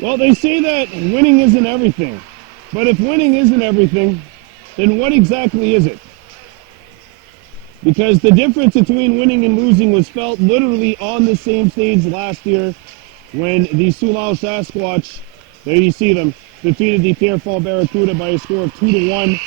Well, they say that winning isn't everything. But if winning isn't everything, then what exactly is it? Because the difference between winning and losing was felt literally on the same stage last year when the Soulanges Sasquatch, there you see them, defeated the Pierrefonds Barracuda by a score of 2-1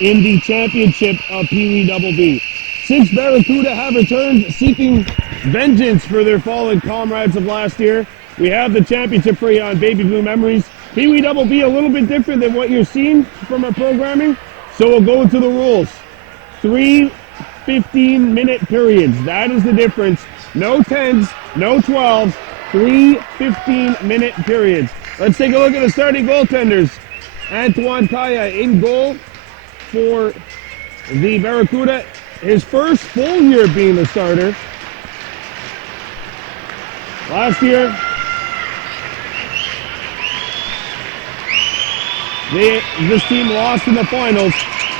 in the championship of Pee Wee Double B. 6 Barracuda have returned seeking vengeance for their fallen comrades of last year. We have the championship for you on Baby Blue Memories. Pee Wee Double B a little bit different than what you're seeing from our programming, so we'll go into the rules. 3 15-minute periods, that is the difference. No 10s, no 12s, 3 15-minute periods. Let's take a look at the starting goaltenders. Antoine Kaya in goal for the Barracuda. His first full year being the starter. Last year, this team lost in the finals.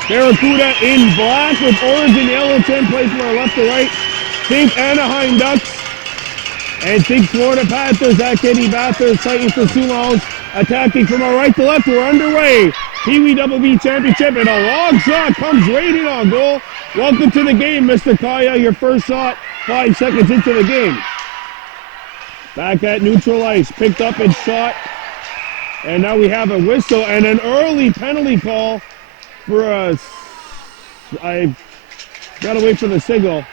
Barracuda in black with orange and yellow trim, plays from our left to right. Think Anaheim Ducks and think Florida Panthers at Katy Bathurst, fighting for Soulanges, attacking from our right to left. We're underway. Pee Wee Double B Championship, and a long shot comes right in on goal. Welcome to the game, Mr. Kaya. Your first shot 5 seconds into the game. Back at neutral ice, picked up and shot. And now we have a whistle and an early penalty call for us. I gotta wait for the signal.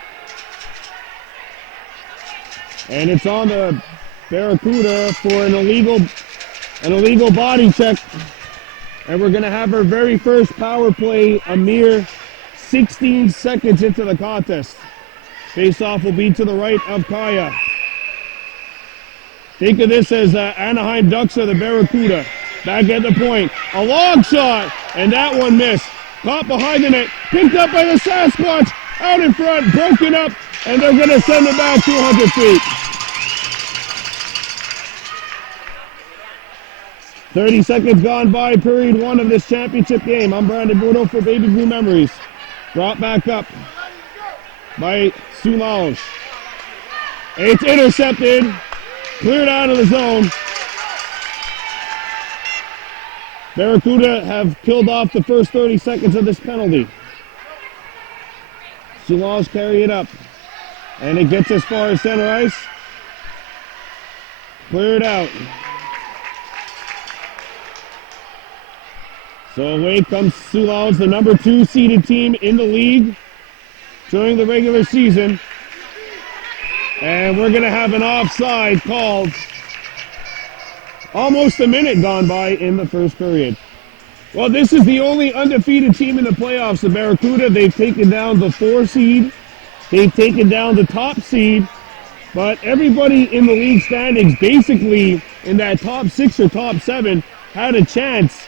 And it's on the Barracuda for an illegal body check. And we're gonna have our very first power play a mere 16 seconds into the contest. Face-off will be to the right of Kaya. Think of this as Anaheim Ducks or the Barracuda. Back at the point. A long shot, and that one missed. Caught behind the net. Picked up by the Sasquatch. Out in front, broken up, and they're going to send it back 200 feet. 30 seconds gone by, period 1 of this championship game. I'm Brandon Bordeaux for Baby Blue Memories. Brought back up by Soulanges. It's intercepted. Cleared out of the zone. Barracuda have killed off the first 30 seconds of this penalty. Soulanges carry it up. And it gets as far as center ice. Cleared out. So away comes Soulanges, the number 2 seeded team in the league during the regular season. And we're going to have an offside called. Almost a minute gone by in the first period. Well, this is the only undefeated team in the playoffs, the Barracuda. They've taken down the 4 seed. They've taken down the top seed. But everybody in the league standings, basically in that top 6 or top 7, had a chance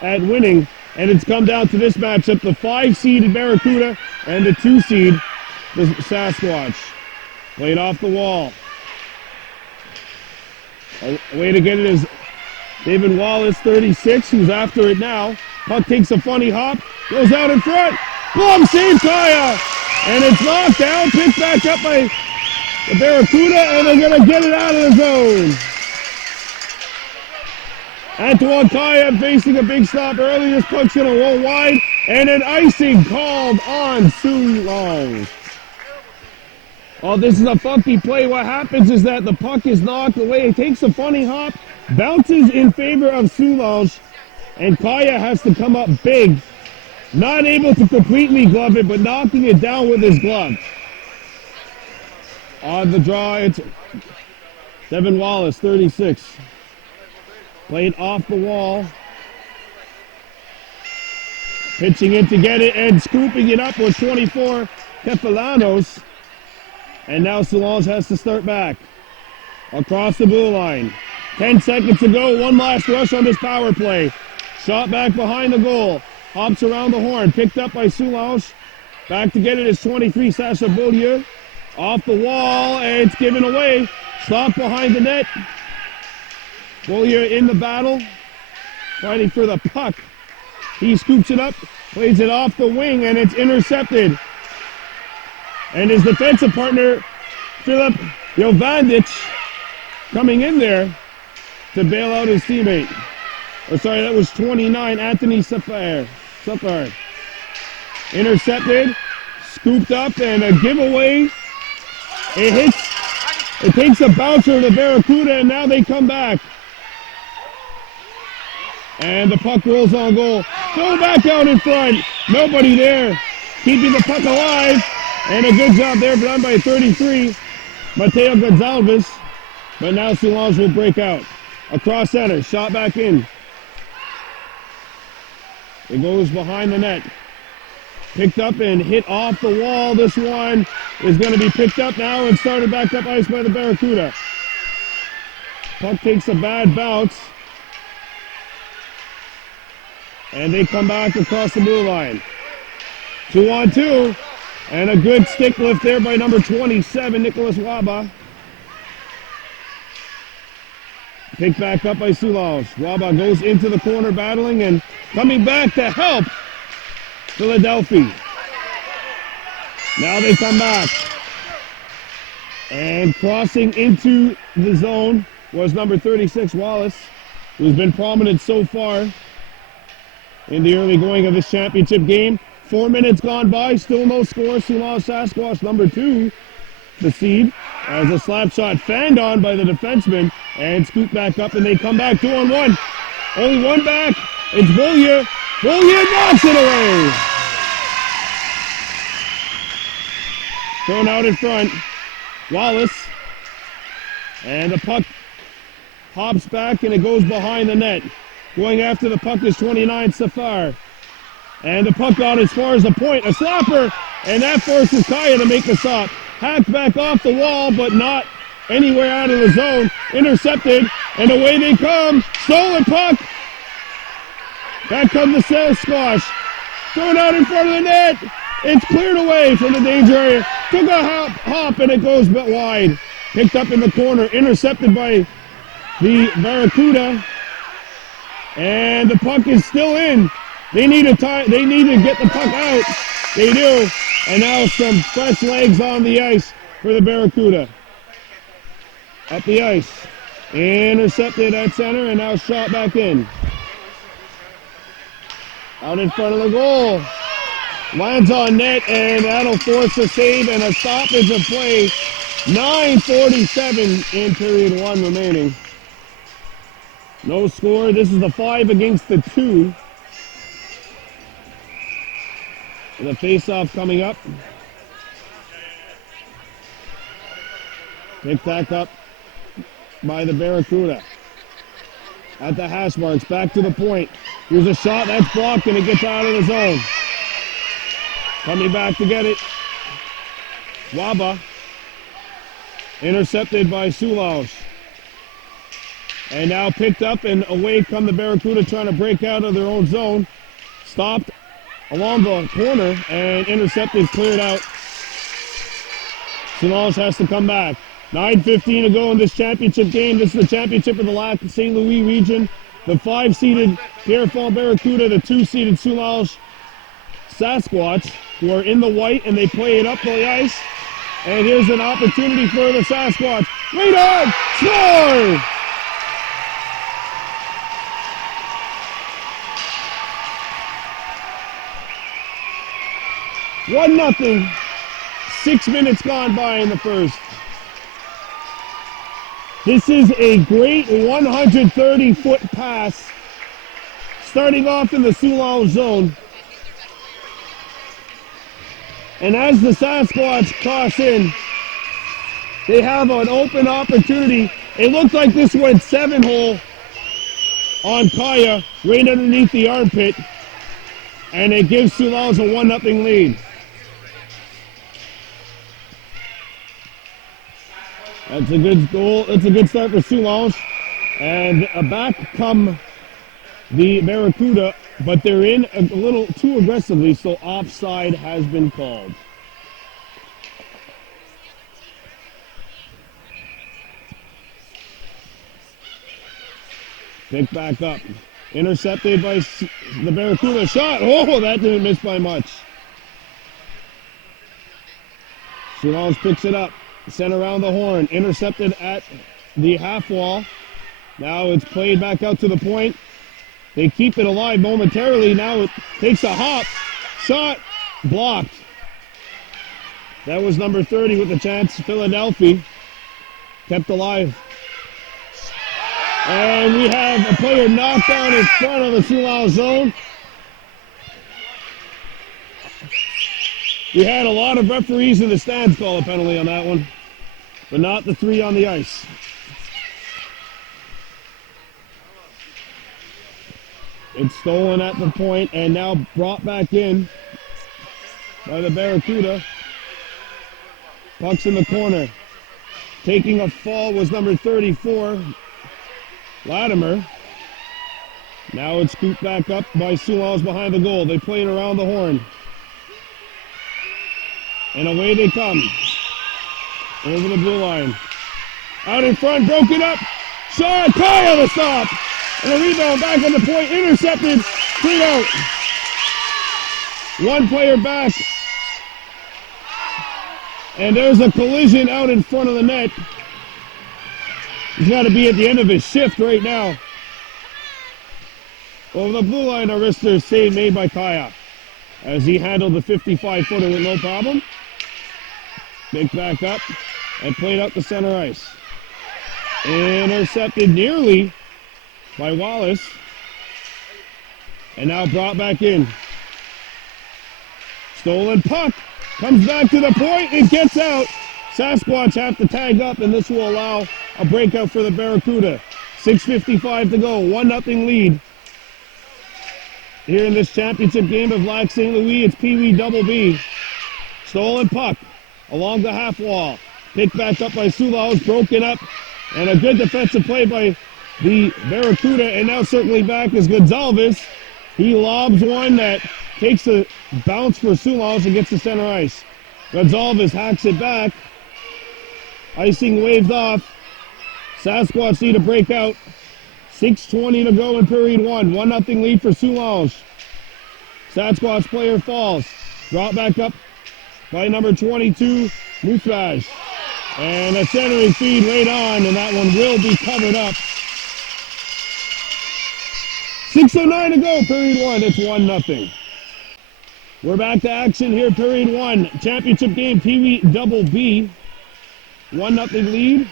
at winning. And it's come down to this matchup, the 5 seeded Barracuda and the 2 seed, the Sasquatch. Played off the wall. A way to get it is David Wallace, 36, who's after it now. Puck takes a funny hop, goes out in front. Glove save Kaya! And it's knocked down, picked back up by the Barracuda, and they're going to get it out of the zone. Antoine Kaya facing a big stop early. This puck's going to roll wide, and an icing called on Soulanges. Oh, this is a funky play. What happens is that the puck is knocked away. It takes a funny hop, bounces in favor of Soulanges, and Kaya has to come up big. Not able to completely glove it, but knocking it down with his glove. On the draw, it's Devin Wallace, 36. Played off the wall. Pitching in to get it and scooping it up was 24, Pierrefonds. And now Soulanges has to start back. Across the blue line. 10 seconds to go. One last rush on this power play. Shot back behind the goal. Hops around the horn. Picked up by Soulanges. Back to get it is 23, Sacha Beaulieu. Off the wall, and it's given away. Stopped behind the net. Beaulieu in the battle. Fighting for the puck. He scoops it up. Plays it off the wing, and it's intercepted. And his defensive partner, Filip Jovanovic, coming in there. to bail out his teammate. Or sorry, that was 29, Anthony Safar. Intercepted, scooped up, and a giveaway. It takes a bouncer to Barracuda, and now they come back. And the puck rolls on goal. Go back out in front. Nobody there. Keeping the puck alive. And a good job there done by 33, Mateo Gonzalez. But now Soulanges will break out. Across center, shot back in. It goes behind the net. Picked up and hit off the wall. This one is going to be picked up now and started back up ice by the Barracuda. Puck takes a bad bounce. And they come back across the blue line. 2-on-2. And a good stick lift there by number 27, Nicholas Waba. Picked back up by Soulanges. Waba goes into the corner battling and coming back to help Philadelphia. Now they come back. And crossing into the zone was number 36, Wallace, who's been prominent so far in the early going of this championship game. 4 minutes gone by, still no score. Soulanges Sasquatch, number 2, the seed, as a slap shot fanned on by the defenseman and scooped back up, and they come back 2-on-1. Only one back. It's Beaulieu. Beaulieu knocks it away. Thrown out in front. Wallace. And the puck hops back and it goes behind the net. Going after the puck is 29, Safar. And the puck out as far as the point. A slapper, and that forces Kaya to make the stop. Hacked back off the wall, but not anywhere out of the zone. Intercepted, and away they come. Stolen puck. Back comes the Sasquatch. Thrown out in front of the net. It's cleared away from the danger area. Took a hop, and it goes wide. Picked up in the corner. Intercepted by the Barracuda. And the puck is still in. They need to get the puck out. They do. And now some fresh legs on the ice for the Barracuda. Up the ice. Intercepted at center and now shot back in. Out in front of the goal. Lands on net and that'll force a save and a stoppage of play. 9:47 in period 1 remaining. No score. This is the 5 against the 2. The face-off coming up. Picked back up by the Barracuda. At the hash marks, back to the point. Here's a shot, that's blocked, and it gets out of the zone. Coming back to get it. Waba. Intercepted by Soulanges. And now picked up, and away come the Barracuda trying to break out of their own zone. Stopped along the corner and intercepted, cleared out. Soulanges has to come back. 9:15 to go in this championship game. This is the championship of the Lac St. Louis region. The 5-seeded Pierrefonds Barracuda, the 2-seeded Soulanges Sasquatch, who are in the white and they play it up the ice. And here's an opportunity for the Sasquatch. Wait on! Score! One nothing. 6 minutes gone by in the first. This is a great 130-foot pass. Starting off in the Soulanges zone. And as the Sasquatch cross in, they have an open opportunity. It looked like this went 7-hole on Kaya, right underneath the armpit. And it gives Soulanges a 1-0 lead. That's a good goal. That's a good start for Soulanges. And back come the Barracuda, but they're in a little too aggressively, so offside has been called. Picked back up. Intercepted by the Barracuda. Shot. Oh, that didn't miss by much. Soulanges picks it up. Sent around the horn. Intercepted at the half wall Now it's played back out to the point. They keep it alive momentarily. Now it takes a hop. Shot blocked. That was number 30 with the chance. Philadelphia kept alive. And we have a player knocked down in front of the Soulanges zone. We had a lot of referees in the stands call a penalty on that one, but not the 3 on the ice. It's stolen at the point and now brought back in by the Barracuda. Puck's in the corner. Taking a fall was number 34, Latimer. Now it's scooped back up by Soulanges behind the goal. They play it around the horn. And away they come. Over the blue line. Out in front, broken up. Shot, Kaya the stop. And a rebound back on the point, intercepted, 3 out. One player back. And there's a collision out in front of the net. He's got to be at the end of his shift right now. Over the blue line, a wrister save made by Kaya as he handled the 55-footer with no problem. Picked back up and played out the center ice. Intercepted nearly by Wallace. And now brought back in. Stolen puck. Comes back to the point and gets out. Sasquatch have to tag up, and this will allow a breakout for the Barracuda. 6:55 to go, 1-0 lead. Here in this championship game of Lac St. Louis, it's Pee Wee Double B. Stolen puck along the half wall. Picked back up by Soulanges, broken up, and a good defensive play by the Barracuda, and now circling back is Gonzalez. He lobs one that takes a bounce for Soulanges and gets to center ice. Gonzalez hacks it back. Icing waved off. Sasquatch need to break out. 6:20 to go in period 1. 1-0 lead for Soulanges. Sasquatch player falls. Brought back up by number 22, Mufaj. And a centering feed right on, and that one will be covered up. 6:09 to go, period 1. It's 1-0. We're back to action here, period 1. Championship game, Pee Wee Double B. 1-0 lead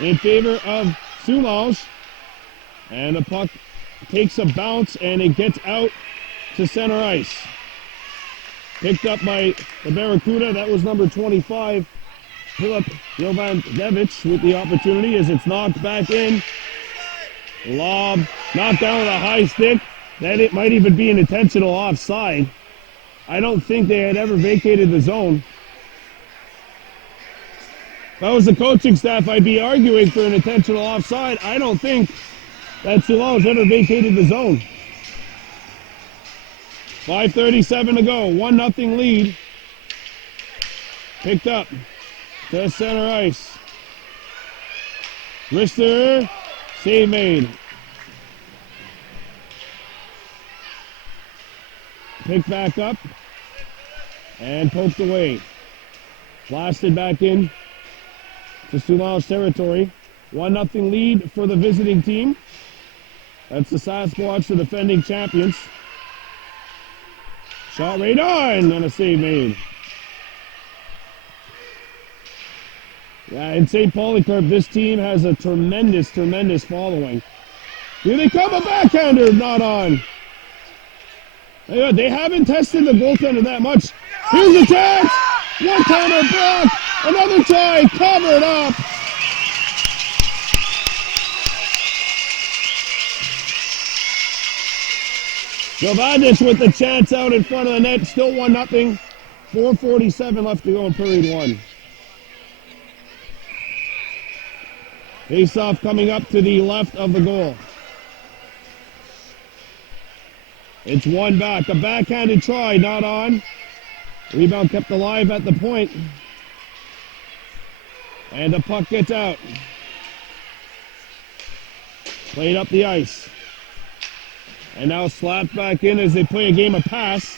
in favor of Soulanges. And the puck takes a bounce and it gets out to center ice. Picked up by the Barracuda. That was number 25, Philip Jovanovich, with the opportunity as it's knocked back in. Lob, knocked down with a high stick. That it might even be an intentional offside. I don't think they had ever vacated the zone. If I was the coaching staff, I'd be arguing for an intentional offside. I don't think that Soulanges ever vacated the zone. 5:37 to go, 1-0 lead. Picked up to center ice. Rister, save made. Picked back up and poked away. Blasted back in to Soulanges territory. 1-0 lead for the visiting team. That's the Sasquatch, the defending champions. Shot right on and a save made. Yeah, in St. Polycarp, this team has a tremendous, tremendous following. Here they come, a backhander, not on. They haven't tested the goaltender that much. Here's a chance. One counter block. Another try. Covered up. Jovanovich with the chance out in front of the net. Still 1-0. 4:47 left to go in period 1. Face-off coming up to the left of the goal. It's one back. A backhanded try, not on. Rebound kept alive at the point. And the puck gets out. Played up the ice. And now slapped back in as they play a game of pass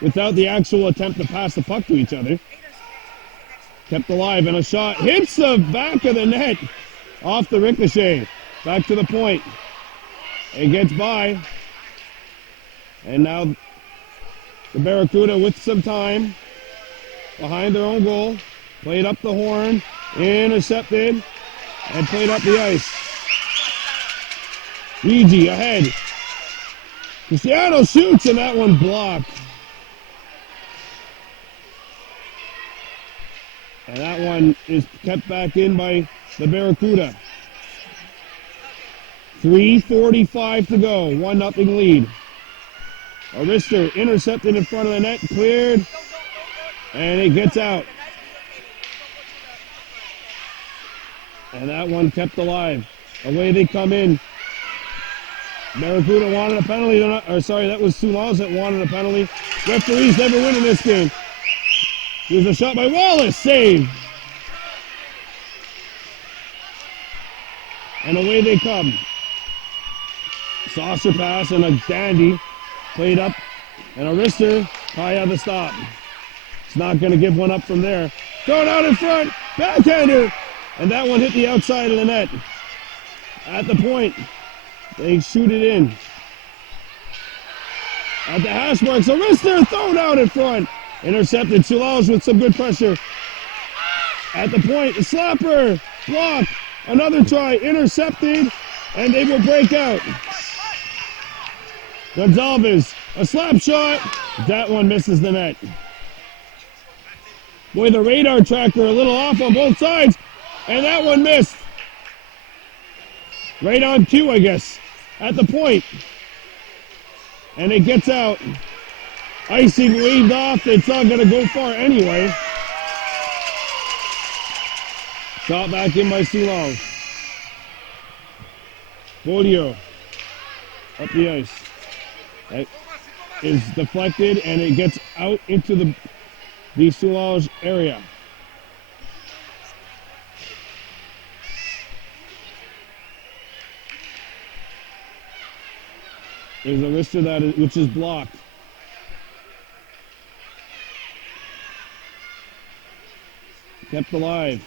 without the actual attempt to pass the puck to each other. Kept alive, and a shot hits the back of the net. Off the ricochet. Back to the point. It gets by. And now the Barracuda with some time. Behind their own goal. Played up the horn. Intercepted. And played up the ice. Luigi ahead. Cristiano shoots and that one blocked. And that one is kept back in by the Barracuda. 3:45 to go. 1-0 lead. Arister intercepted in front of the net. Cleared. And it gets out. And that one kept alive. Away they come in. Barracuda wanted a penalty. That was Soulanges that wanted a penalty. Referees never win in this game. Here's a shot by Wallace. Save. And away they come. Saucer pass and a dandy. Played up. And Arister. Kaya the stop. It's not going to give one up from there. Thrown out in front. Backhander. And that one hit the outside of the net. At the point. They shoot it in. At the hash marks, Arister thrown out in front. Intercepted. Soulanges with some good pressure. At the point, the slapper. Blocked. Another try. Intercepted. And they will break out. Gonzalez. A slap shot. That one misses the net. Boy, the radar tracker a little off on both sides. And that one missed. Right on cue, I guess. At the point. And it gets out. Icing waved off. It's not going to go far anyway. Shot back in by Soulanges. Bolio. Up the ice. That is deflected and it gets out into the Soulanges area. There's a wrister which is blocked. Kept alive.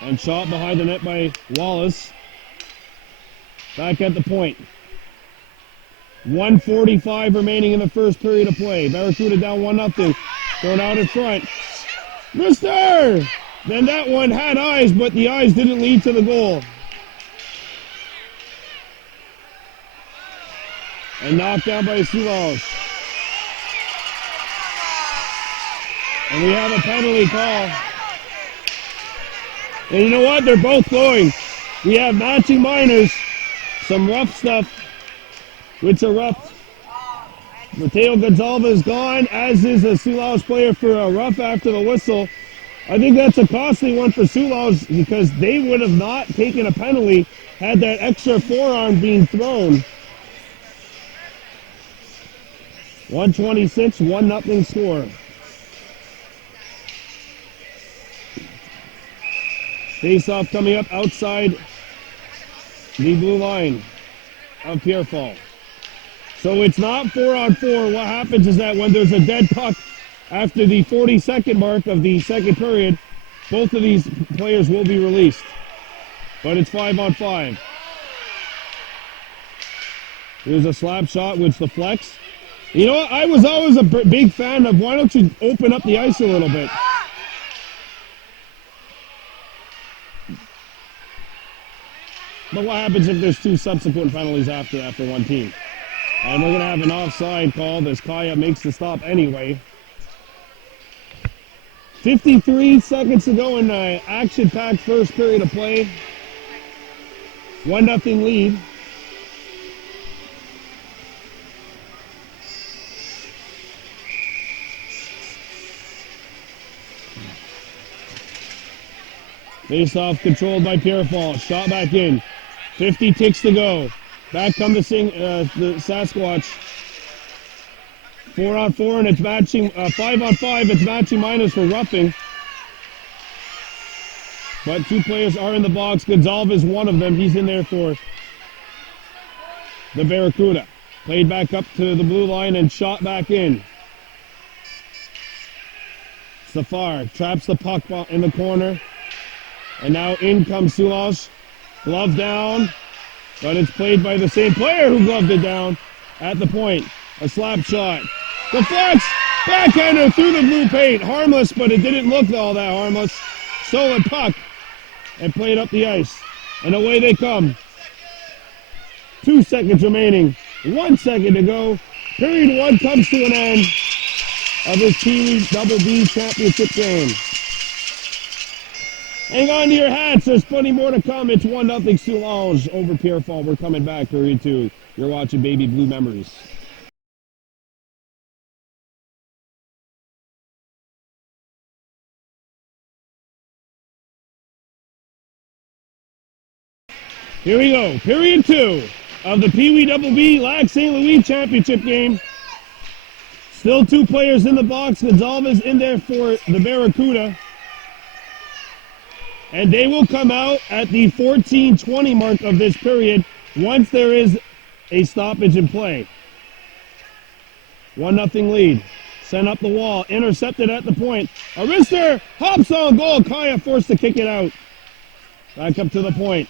And shot behind the net by Wallace. Back at the point. 1:45 remaining in the first period of play. Barracuda down 1-0. Thrown out in front. Wrister! Then that one had eyes, but the eyes didn't lead to the goal. And knocked down by Soulanges. And we have a penalty call. And you know what? They're both going. We have matching minors. Some rough stuff. Which are rough. Mateo Gonzalez gone, as is a Soulanges player for a rough after the whistle. I think that's a costly one for Soulanges because they would have not taken a penalty had that extra forearm being thrown. 1:26, 1-0 score. Face-off coming up outside the blue line of Pierrefonds. So it's not 4-on-4. What happens is that when there's a dead puck after the 42nd mark of the second period, both of these players will be released. But it's 5-on-5. Here's a slap shot which deflects. You know what? I was always a big fan of why don't you open up the ice a little bit. But what happens if there's two subsequent penalties after that for one team? And we're going to have an offside called as Kaya makes the stop anyway. 53 seconds to go in the action-packed first period of play. 1-0 lead. Face-off controlled by Pierrefonds. Shot back in. 50 ticks to go. Back come the Sasquatch. 4-on-4 and it's matching. 5-on-5, it's matching minus for roughing. But two players are in the box. Gonzalez is one of them. He's in there for the Barracuda. Played back up to the blue line and shot back in. Safar traps the puck in the corner. And now in comes Soulanges. Glove down, but it's played by the same player who gloved it down at the point. A slap shot. Deflects, backhander through the blue paint. Harmless, but it didn't look all that harmless. Stolen puck and played up the ice. And away they come. 2 seconds remaining. 1 second to go. Period 1 comes to an end of this Pee-wee Double B championship game. Hang on to your hats. There's plenty more to come. It's 1-0 Soulanges over Pierrefonds. We're coming back. Period 2. You're watching Baby Blue Memories. Here we go. Period 2 of the Pee-wee Double B Lac St. Louis championship game. Still 2 players in the box. Gonzalez in there for the Barracuda. And they will come out at the 14:20 mark of this period once there is a stoppage in play. 1-0 lead. Sent up the wall. Intercepted at the point. A wrister hops on goal. Kaya forced to kick it out. Back up to the point.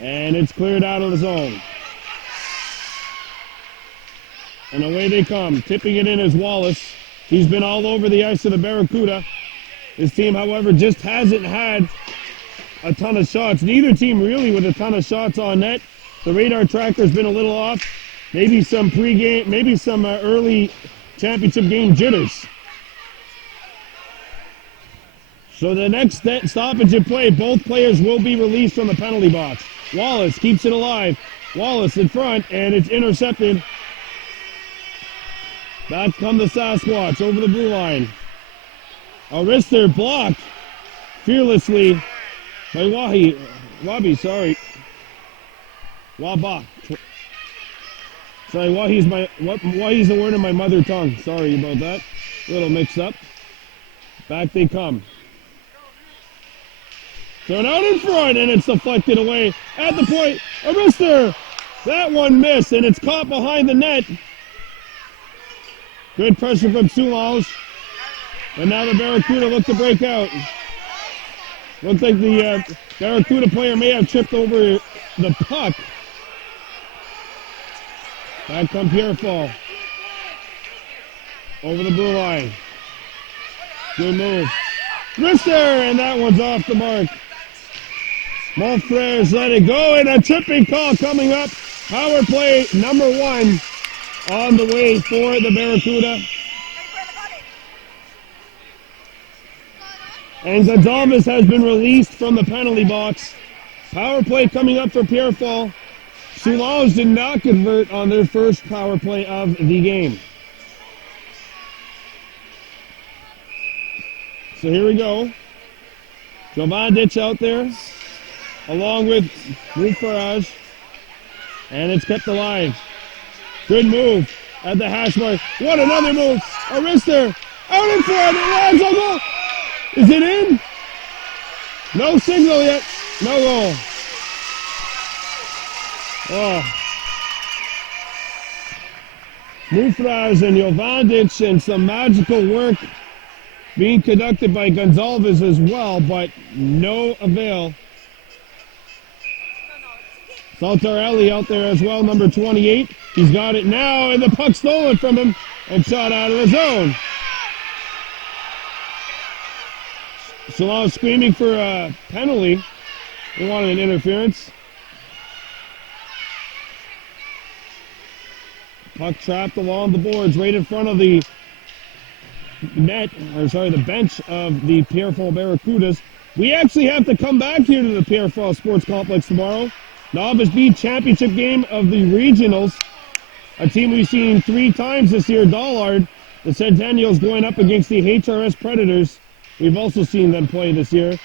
And it's cleared out of the zone. And away they come. Tipping it in is Wallace. He's been all over the ice of the Barracuda. His team, however, just hasn't had a ton of shots. Neither team really with a ton of shots on net. The radar tracker's been a little off. Maybe some pregame, maybe some early championship game jitters. So the next stoppage in play, both players will be released from the penalty box. Wallace keeps it alive. Wallace in front, and it's intercepted. Back come the Sasquatchs over the blue line. A wrister blocked fearlessly by Wabba. Sorry, Wahi's the word in my mother tongue. Sorry about that. A little mixed up. Back they come. Thrown out in front, and it's deflected away at the point. A wrister. That one missed, and it's caught behind the net. Good pressure from Soulanges. And now the Barracuda look to break out. Looks like the Barracuda player may have tripped over the puck. Back comes Pierrefonds. Over the blue line. Good move. Wrister, and that one's off the mark. Monfrères let it go, and a tripping call coming up. Power play number 1 on the way for the Barracuda. And Gonzalez has been released from the penalty box. Power play coming up for Pierrefonds. Soulanges did not convert on their first power play of the game. So here we go. Jovandich out there, along with Monfrères. And it's kept alive. Good move at the hash mark. What another move. A wrister out in front. It lands on goal. Is it in? No signal yet. No goal. Oh. Monfrères and Jovandich, and some magical work being conducted by Gonzalez as well, but no avail. Saltarelli out there as well, number 28. He's got it now, and the puck stolen from him and shot out of the zone. Soulanges screaming for a penalty. They wanted an interference. Puck trapped along the boards right in front of the the bench of the Pierrefonds Barracudas. We actually have to come back here to the Pierrefonds Sports Complex tomorrow. Novice B championship game of the regionals. A team we've seen 3 times this year, Dollard. The Centennials going up against the HRS Predators. We've also seen them play this year.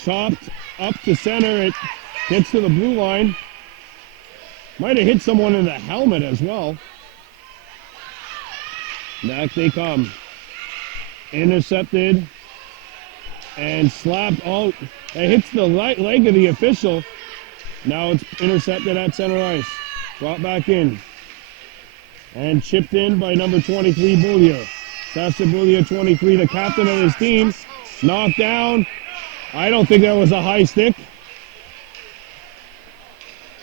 Chopped up to center. It gets to the blue line. Might have hit someone in the helmet as well. Back they come. Intercepted. And slapped out. It hits the right leg of the official. Now it's intercepted at center ice. Brought back in. And chipped in by number 23, Boulier. Sasha Boulier, 23, the captain of his team. Knocked down. I don't think that was a high stick.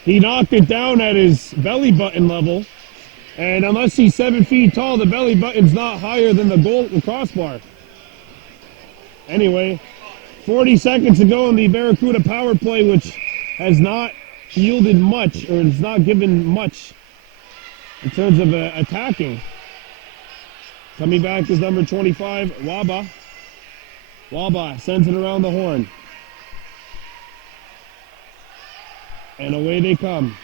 He knocked it down at his belly button level. And unless he's 7 feet tall, the belly button's not higher than the crossbar. Anyway, 40 seconds to go in the Barracuda power play, which has not yielded much, or it's not given much in terms of attacking. Coming back is number 25, Waba. Waba sends it around the horn. And away they come.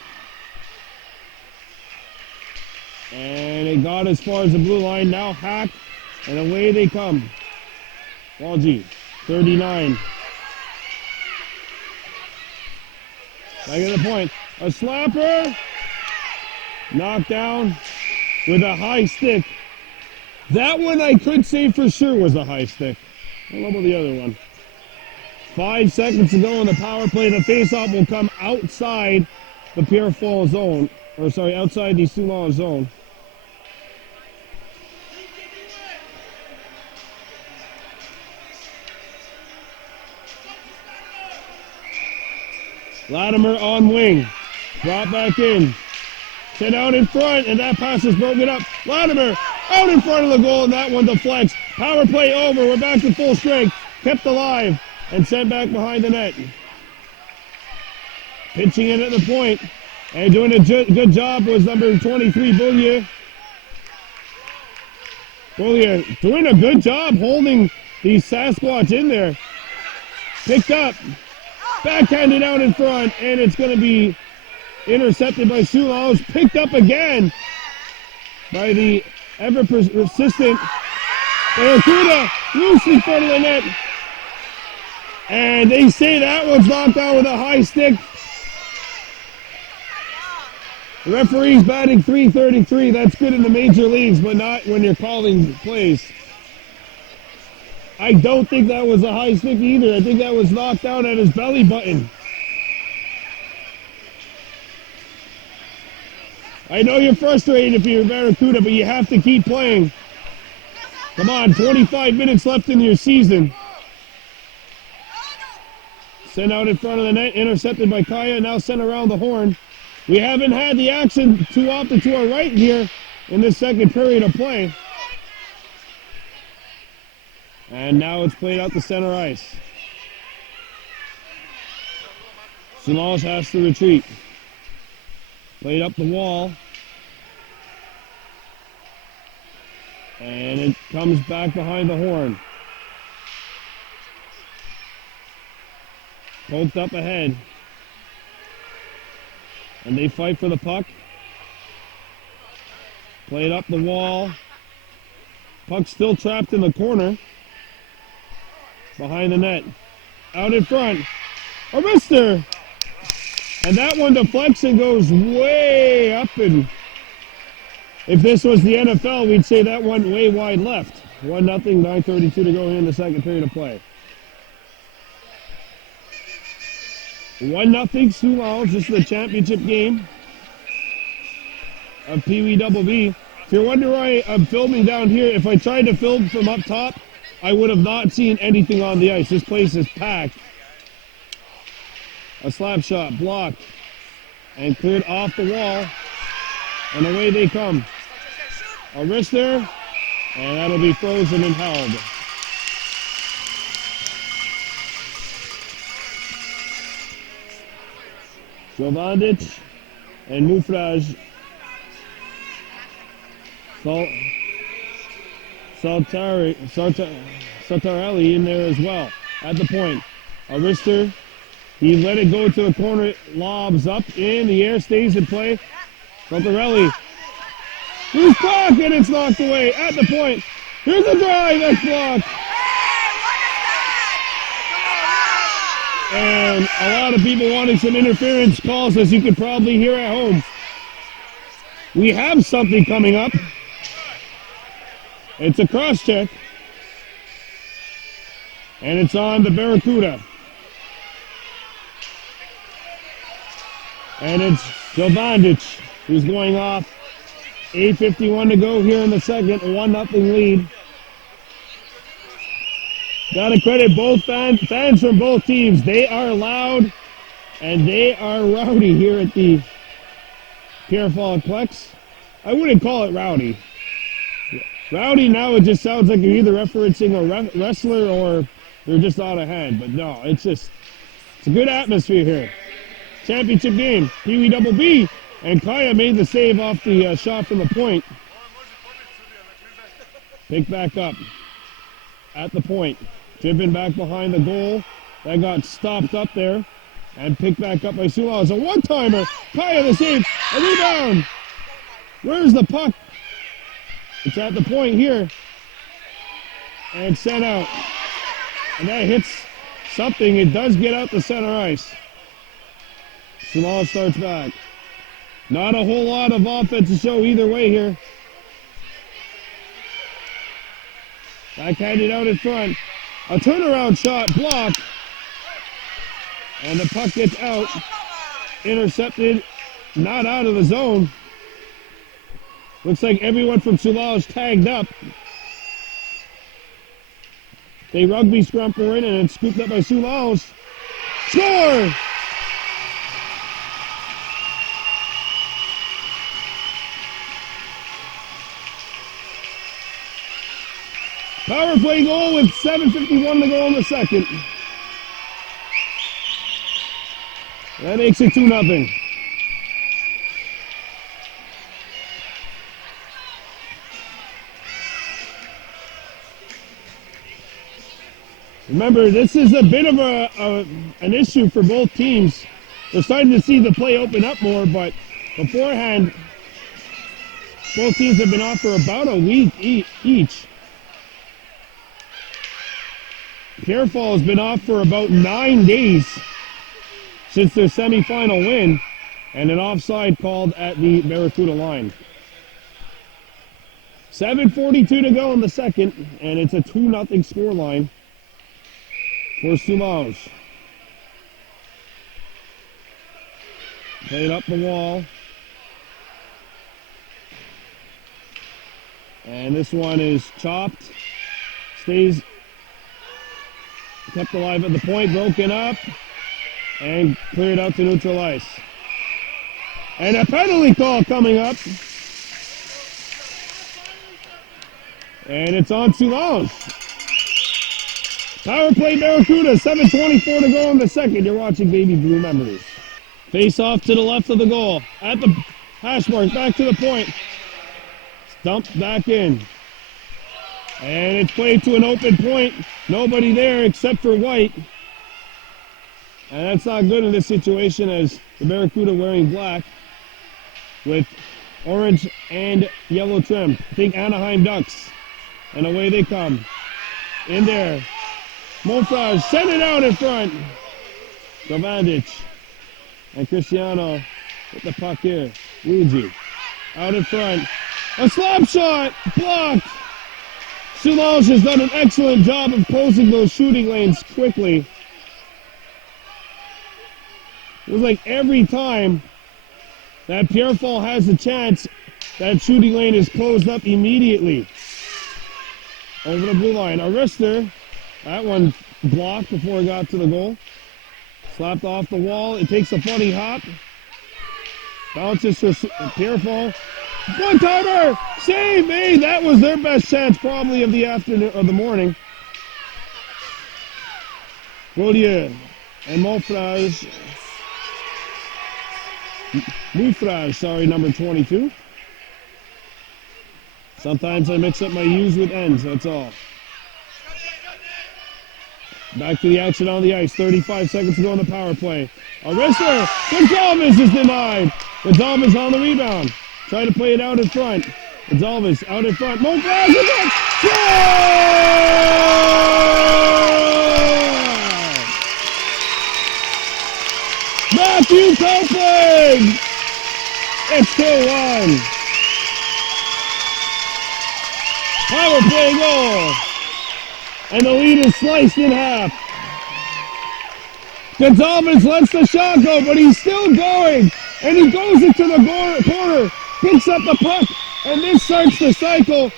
And it got as far as the blue line, now hacked, and away they come. Walgie, 39. Back at the point. A slapper. Knocked down with a high stick. That one I could say for sure was a high stick. I don't know about the other one. 5 seconds to go in the power play. The faceoff will come outside the Pierrefonds zone. Or sorry, outside the Soulanges zone. Latimer on wing. Drop back in. Sent out in front, and that pass is broken up. Latimer out in front of the goal, and that one deflects. Power play over. We're back to full strength. Kept alive and sent back behind the net. Pitching in at the point. And doing a good job was number 23, Beaulieu. Beaulieu doing a good job holding the Sasquatch in there. Picked up. Backhanded out in front, and it's going to be intercepted by Soulanges. Picked up again by the ever-persistent Barracuda. Loose in front of the net. And they say that one's knocked out with a high stick. The referee's batting .333. That's good in the major leagues, but not when you're calling plays. I don't think that was a high stick either. I think that was knocked down at his belly button. I know you're frustrated if you're Barracuda, but you have to keep playing. Come on, 25 minutes left in your season. Sent out in front of the net, intercepted by Kaya, now sent around the horn. We haven't had the action too often to our right here in this second period of play. And now it's played out to center ice. Soulanges has to retreat. Played up the wall. And it comes back behind the horn. Poked up ahead. And they fight for the puck. Played up the wall. Puck still trapped in the corner. Behind the net. Out in front. A wrister. And that one deflects and goes way up. And if this was the NFL, we'd say that went way wide left. 1-0, 9:32 to go here in the second period of play. 1-0 Soulanges. This is the championship game of Pee Wee Double B. If you're wondering why I'm filming down here, if I tried to film from up top, I would have not seen anything on the ice. This place is packed. A slap shot blocked and cleared off the wall. And away they come. A wrister, and that'll be frozen and held. Soulanges and Moufrage. Sartarelli in there as well. At the point. A wrister. He let it go to the corner. Lobs up in the air. Stays in play. Sartarelli. Loose puck, and it's knocked away. At the point. Here's a drive. That's blocked. And a lot of people wanting some interference calls, as you could probably hear at home. We have something coming up. It's a cross check. And it's on the Barracuda. And it's Soulanges who's going off. 8:51 to go here in the second. 1-0 lead. Gotta credit both fans from both teams. They are loud and they are rowdy here at the Pierrefonds Plex. I wouldn't call it rowdy. Rowdy now, it just sounds like you're either referencing a wrestler or they're just out of hand. But no, it's a good atmosphere here. Championship game, Pee Wee Double B, and Kaya made the save off the shot from the point. Pick back up at the point. Driven back behind the goal. That got stopped up there and picked back up by Soulanges. A one-timer. Kaya the save. A rebound. Where's the puck? It's at the point here. And sent out. And that hits something. It does get out the center ice. Soulanges starts back. Not a whole lot of offense to show either way here. Backhanded out in front. A turnaround shot blocked. And the puck gets out. Intercepted. Not out of the zone. Looks like everyone from Soulanges tagged up. They rugby scrum for it and it's scooped up by Soulanges. Score! Power play goal with 7:51 to go in the second. That makes it 2-0. Remember, this is a bit of an issue for both teams. We're starting to see the play open up more, but beforehand, both teams have been off for about a week each. Pierrefonds has been off for about 9 days since their semifinal win, and an offside called at the Barracuda line. 7:42 to go in the second, and it's a 2-0 scoreline for Soulanges. Played up the wall. And this one is chopped. Stays kept alive at the point, broken up, and cleared out to neutral ice. And a penalty call coming up. And it's on Soulanges. Power play Barracuda, 7:24 to go in the second. You're watching Baby Blue Memories. Face off to the left of the goal. At the hash mark, back to the point. Dumped back in. And it's played to an open point. Nobody there except for White. And that's not good in this situation as the Barracuda wearing black with orange and yellow trim. Think Anaheim Ducks. And away they come. In there. Monfrage send it out in front. Govandic. And Cristiano with the puck here. Luigi. Out in front. A slap shot. Blocked. Soulanges has done an excellent job of closing those shooting lanes quickly. It was like every time that Pierrefonds has a chance, that shooting lane is closed up immediately. Over the blue line. A wrister. That one blocked before it got to the goal. Slapped off the wall. It takes a funny hop. Bounces to Pierrefonds. One-timer! Save made! That was their best chance probably of the afternoon, of the morning. Gaudier and Monfrage. Moufrage, sorry, number 22. Sometimes I mix up my U's with N's, that's all. Back to the action on the ice. 35 seconds to go on the power play. A wrestler. Gonzalez is denied. Gonzalez on the rebound. Trying to play it out in front. Gonzalez out in front. Monfrage is up. Score! Matthew Copeland! It's 2-1. Power play goal. And the lead is sliced in half. Gonzalez lets the shot go, but he's still going. And he goes into the corner, picks up the puck, and this starts the cycle.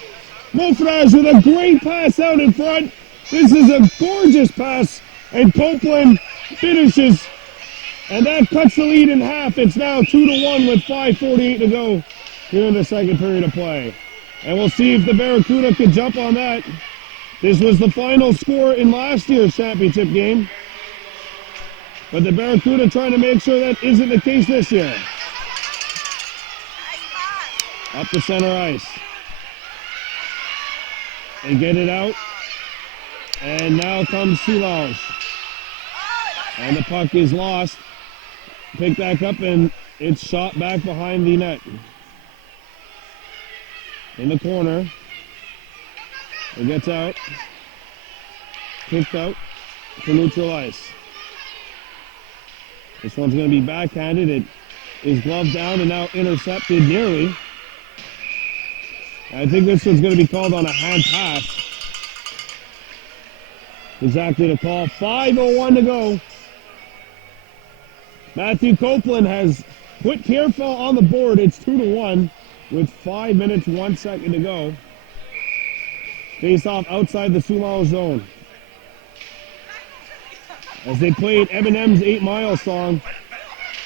Monfrage with a great pass out in front. This is a gorgeous pass, and Copeland finishes, and that cuts the lead in half. It's now 2-1 with 5:48 to go here in the second period of play. And we'll see if the Barracuda can jump on that. This was the final score in last year's championship game. But the Barracuda trying to make sure that isn't the case this year. Up the center ice. They get it out. And now comes Soulanges. And the puck is lost. Picked back up and it's shot back behind the net. In the corner. It gets out. Kicked out to neutral ice. This one's going to be backhanded. It is gloved down and now intercepted nearly. I think this one's going to be called on a hand pass. Exactly the call. 5:01 to go. Matthew Copeland has put Pierrefonds on the board. It's 2-1 with 5 minutes, 1 second to go. Face off outside the Soulanges zone. As they played Eminem's 8 Mile song,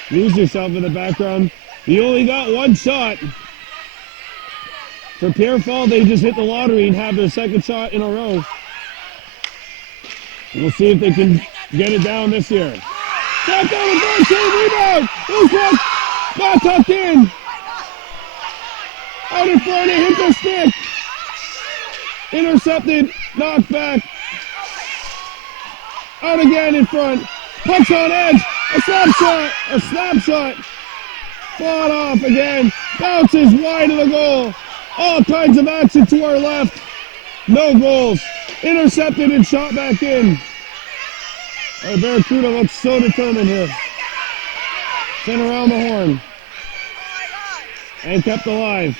Lose Yourself in the background. He only got one shot. For Pierrefonds, they just hit the lottery and have their second shot in a row. We'll see if they can get it down this year. Back down the goal, save, rebound! Loose puck, not tucked in. Out in front, it hit the stick. Intercepted, knocked back. Out again in front. Puck's on edge. A slap shot. Fought off again. Bounces wide of the goal. All kinds of action to our left. No goals. Intercepted and shot back in. Our Barracuda looks so determined here. Sent around the horn. And kept alive.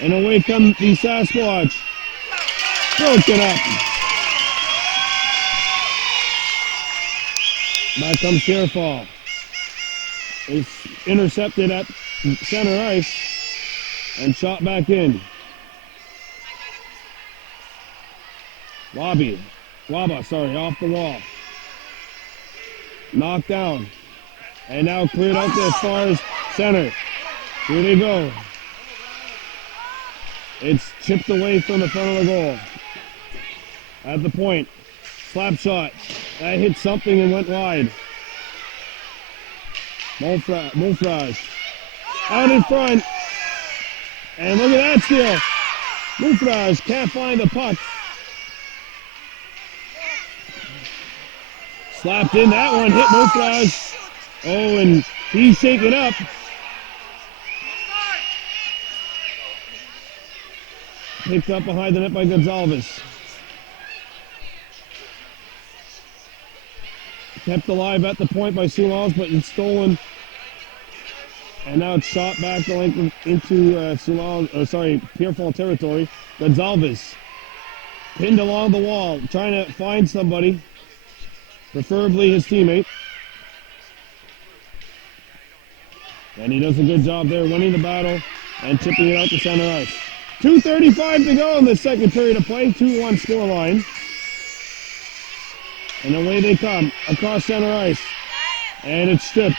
And away come the Sasquatchs. Broken up. Back comes Pierrefonds. It's intercepted at center ice and shot back in. Waba, off the wall. Knocked down. And now cleared out as far as center. Here they go. It's chipped away from the front of the goal. At the point. Slap shot. That hit something and went wide. Moufrage. Out in front. And look at that steal. Moufrage can't find the puck. Slapped in that one. Hit Moufrage. Oh, and he's shaken up. Picked up behind the net by Gonzalez. Kept alive at the point by Soulanges, but it's stolen. And now it's shot back the length into Pierrefonds territory. Gonzalez pinned along the wall, trying to find somebody, preferably his teammate. And he does a good job there, winning the battle and chipping it out to center ice. 2:35 to go in the second period of play, 2-1 scoreline. And away they come, across center ice. And it's stripped.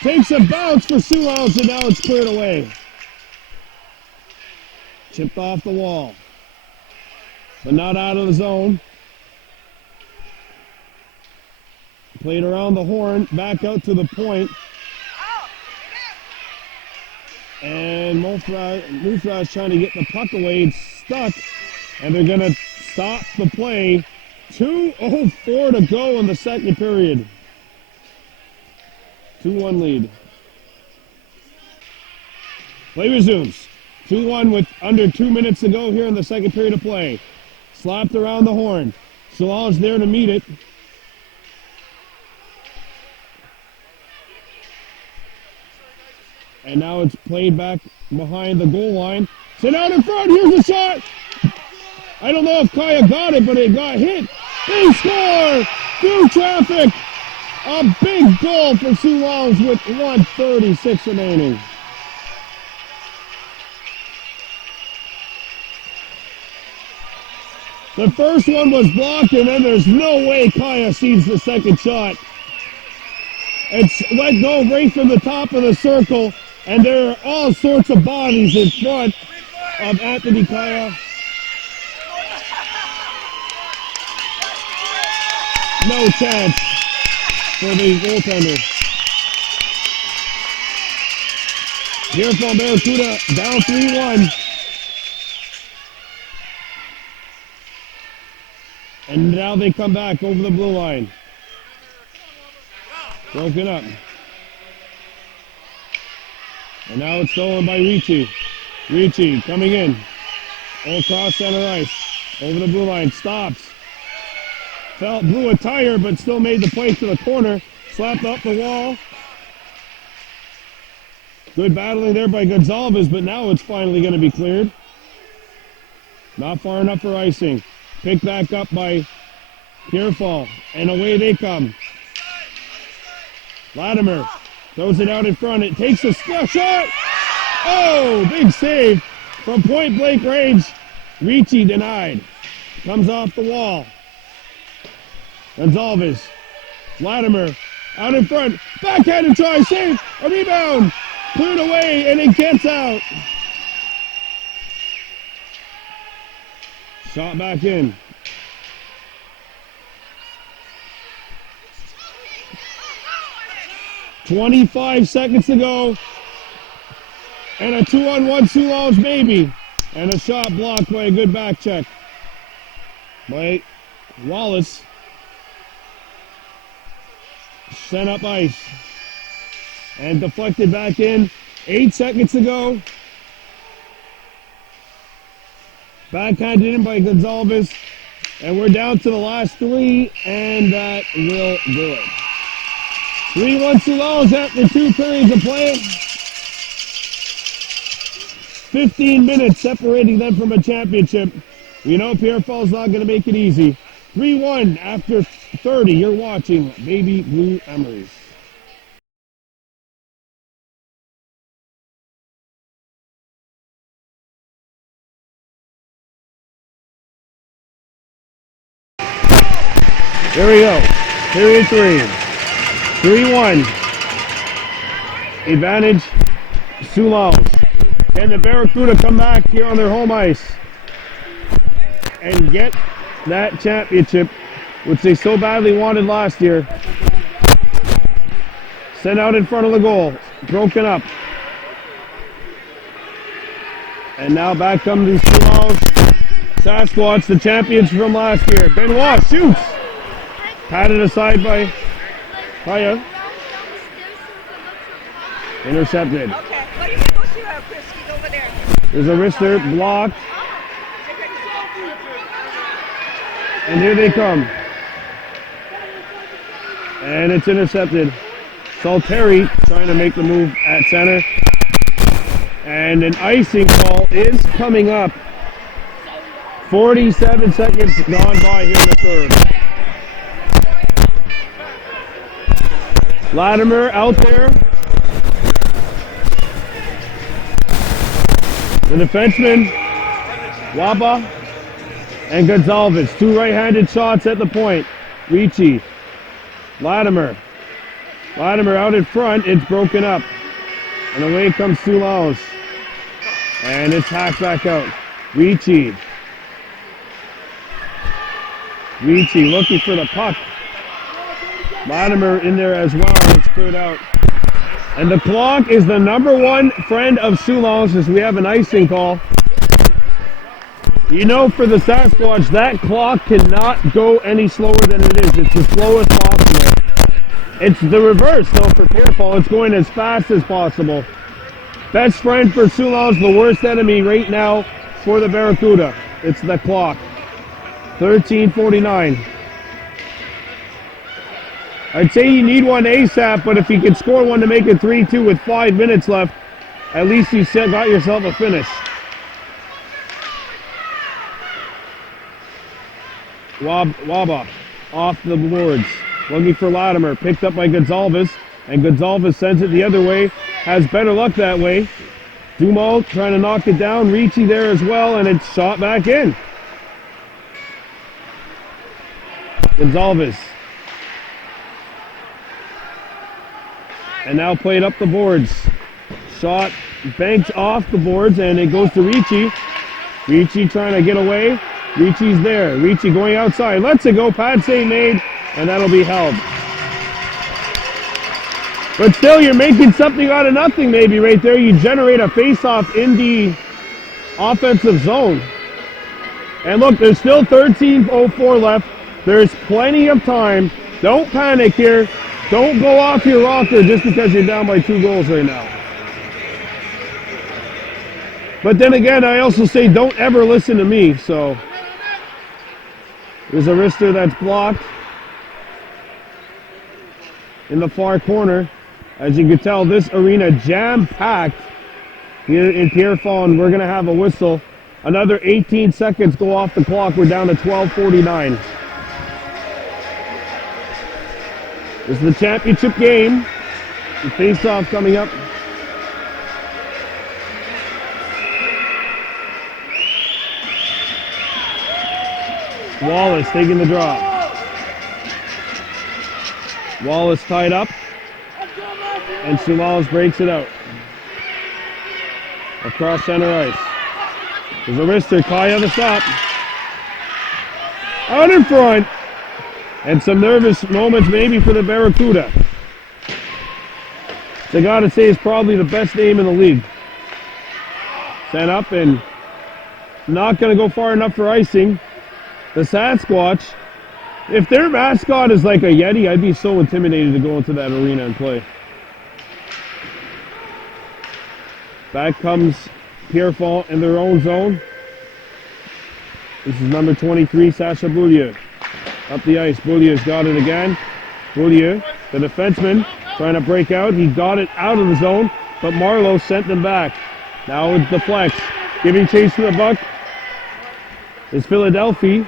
Takes a bounce for Soulanges, and now it's cleared away. Chipped off the wall. But not out of the zone. Played around the horn, back out to the point. And Moufrage trying to get the puck away. It's stuck. And they're going to stop the play. 2:04 to go in the second period. 2-1 lead. Play resumes. 2-1 with under 2 minutes to go here in the second period of play. Slapped around the horn. Soulanges there to meet it. And now it's played back behind the goal line. Sent out in front. Here's a shot. I don't know if Kaya got it, but it got hit. They score through traffic. A big goal for Soulanges with 1:36 remaining. The first one was blocked, and then there's no way Kaya sees the second shot. It's let go right from the top of the circle, and there are all sorts of bodies in front of Anthony Kaya. No chance for the goaltender. Pierrefonds Barracuda down 3-1. And now they come back over the blue line. Broken up. And now it's stolen by Ricci. Ricci coming in. All across center ice. Over the blue line. Stops. Blew a tire, but still made the play to the corner. Slapped up the wall. Good battling there by Gonzalez, but now it's finally going to be cleared. Not far enough for icing. Picked back up by Pierrefonds, and away they come. Latimer throws it out in front. It takes a shot. Oh, big save from point blank range. Ricci denied. Comes off the wall. Gonzalez. Latimer out in front. Backhanded try. Save. A rebound. Cleared away, and it gets out. Shot back in. .25 seconds to go. And a 2-on-1 Soulanges maybe. And a shot blocked by a good back check by Wallace. Sent up ice. And deflected back in. 8 seconds to go. Backhanded in by Gonzalez. And we're down to the last 3, and that will do it. 3-1 Soulanges after 2 periods of play. 15 minutes separating them from a championship. You know Pierrefonds not going to make it easy. 3-1 after 30. You're watching Baby Blue Emeries. Here we go. Period 3. 3-1. Advantage Soulanges. Can the Barracuda come back here on their home ice and get that championship, which they so badly wanted last year? Sent out in front of the goal. Broken up. And now back come the Soulanges. Sasquatchs, the champions from last year. Benoit shoots. Patted aside by Kaya. Intercepted. Okay, what are you supposed to have, Chris? He's over there. There's a wrister blocked. And here they come. And it's intercepted. Salteri trying to make the move at center. And an icing call is coming up. 47 seconds gone by here in the third. Latimer out there. The defenseman, Waba, and Gonzalez. 2 right-handed shots at the point. Ricci. Latimer. Latimer out in front. It's broken up. And away comes Soulanges. And it's hacked back out. Ricci. Ricci looking for the puck. Latimer in there as well. It's cleared out. And the clock is the #1 friend of Soulanges as we have an icing call. You know, for the Sasquatch, that clock cannot go any slower than it is. It's the slowest possible. It's the reverse, though, for Pierrefonds. It's going as fast as possible. Best friend for Soulanges, the worst enemy right now for the Barracuda. It's the clock. 13:49. I'd say you need one ASAP, but if you can score one to make it 3-2 with 5 minutes left, at least you still got yourself a finish. Waba off the boards. Looking for Latimer. Picked up by Gonzalez. And Gonzalez sends it the other way. Has better luck that way. Dumo trying to knock it down. Ricci there as well. And it's shot back in. Gonzalez. And now played up the boards. Shot banked off the boards and it goes to Ricci. Ricci trying to get away. Ricci's there. Ricci going outside. Lets it go. Pad save made. And that'll be held. But still, you're making something out of nothing maybe right there. You generate a face-off in the offensive zone. And look, there's still 13:04 left. There's plenty of time. Don't panic here. Don't go off your rocker just because you're down by 2 goals right now. But then again, I also say don't ever listen to me. So there's a wrister that's blocked in the far corner. As you can tell, this arena jam-packed here in Pierrefonds. We're going to have a whistle. Another 18 seconds go off the clock. We're down to 12:49. This is the championship game. The face-off coming up. Wallace taking the drop. Wallace tied up. And Soulanges breaks it out. Across center ice. There's a wrister. Kaya the stop. Out in front. And some nervous moments maybe for the Barracuda. I gotta say it's probably the best name in the league. Sent up and not gonna go far enough for icing. The Sasquatch. If their mascot is like a Yeti, I'd be so intimidated to go into that arena and play. Back comes Pierrefonds in their own zone. This is number 23, Sasha Boulier. Up the ice, Boulier's got it again. Boulier, the defenseman, trying to break out. He got it out of the zone, but Marlowe sent them back. Now it's the flex. Giving chase to the buck is Philadelphia,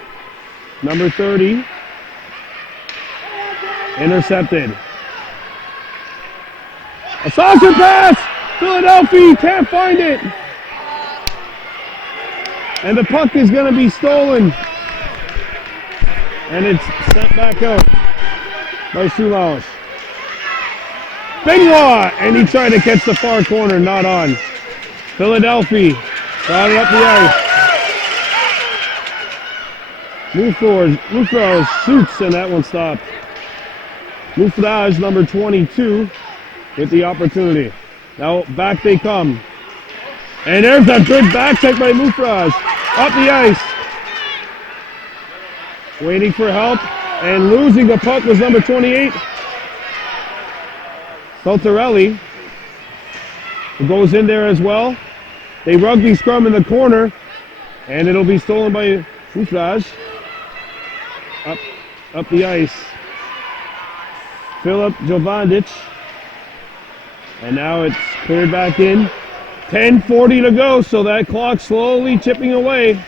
number 30. Intercepted. A saucer pass! Philadelphia can't find it! And the puck is going to be stolen. And it's sent back out by Soulanges. Benoit! And he tried to catch the far corner, not on. Philadelphia got it up the ice. Moufrage shoots and that one stopped. Moufrage, number 22, with the opportunity. Now back they come. And there's a good back check by Moufrage. Up the ice. Waiting for help. And losing the puck was number 28. Saltarelli goes in there as well. They rugby scrum in the corner. And it'll be stolen by Moufrage. Up the ice. Filip Jovanovic. And now it's cleared back in. 10:40 to go, so that clock slowly chipping away.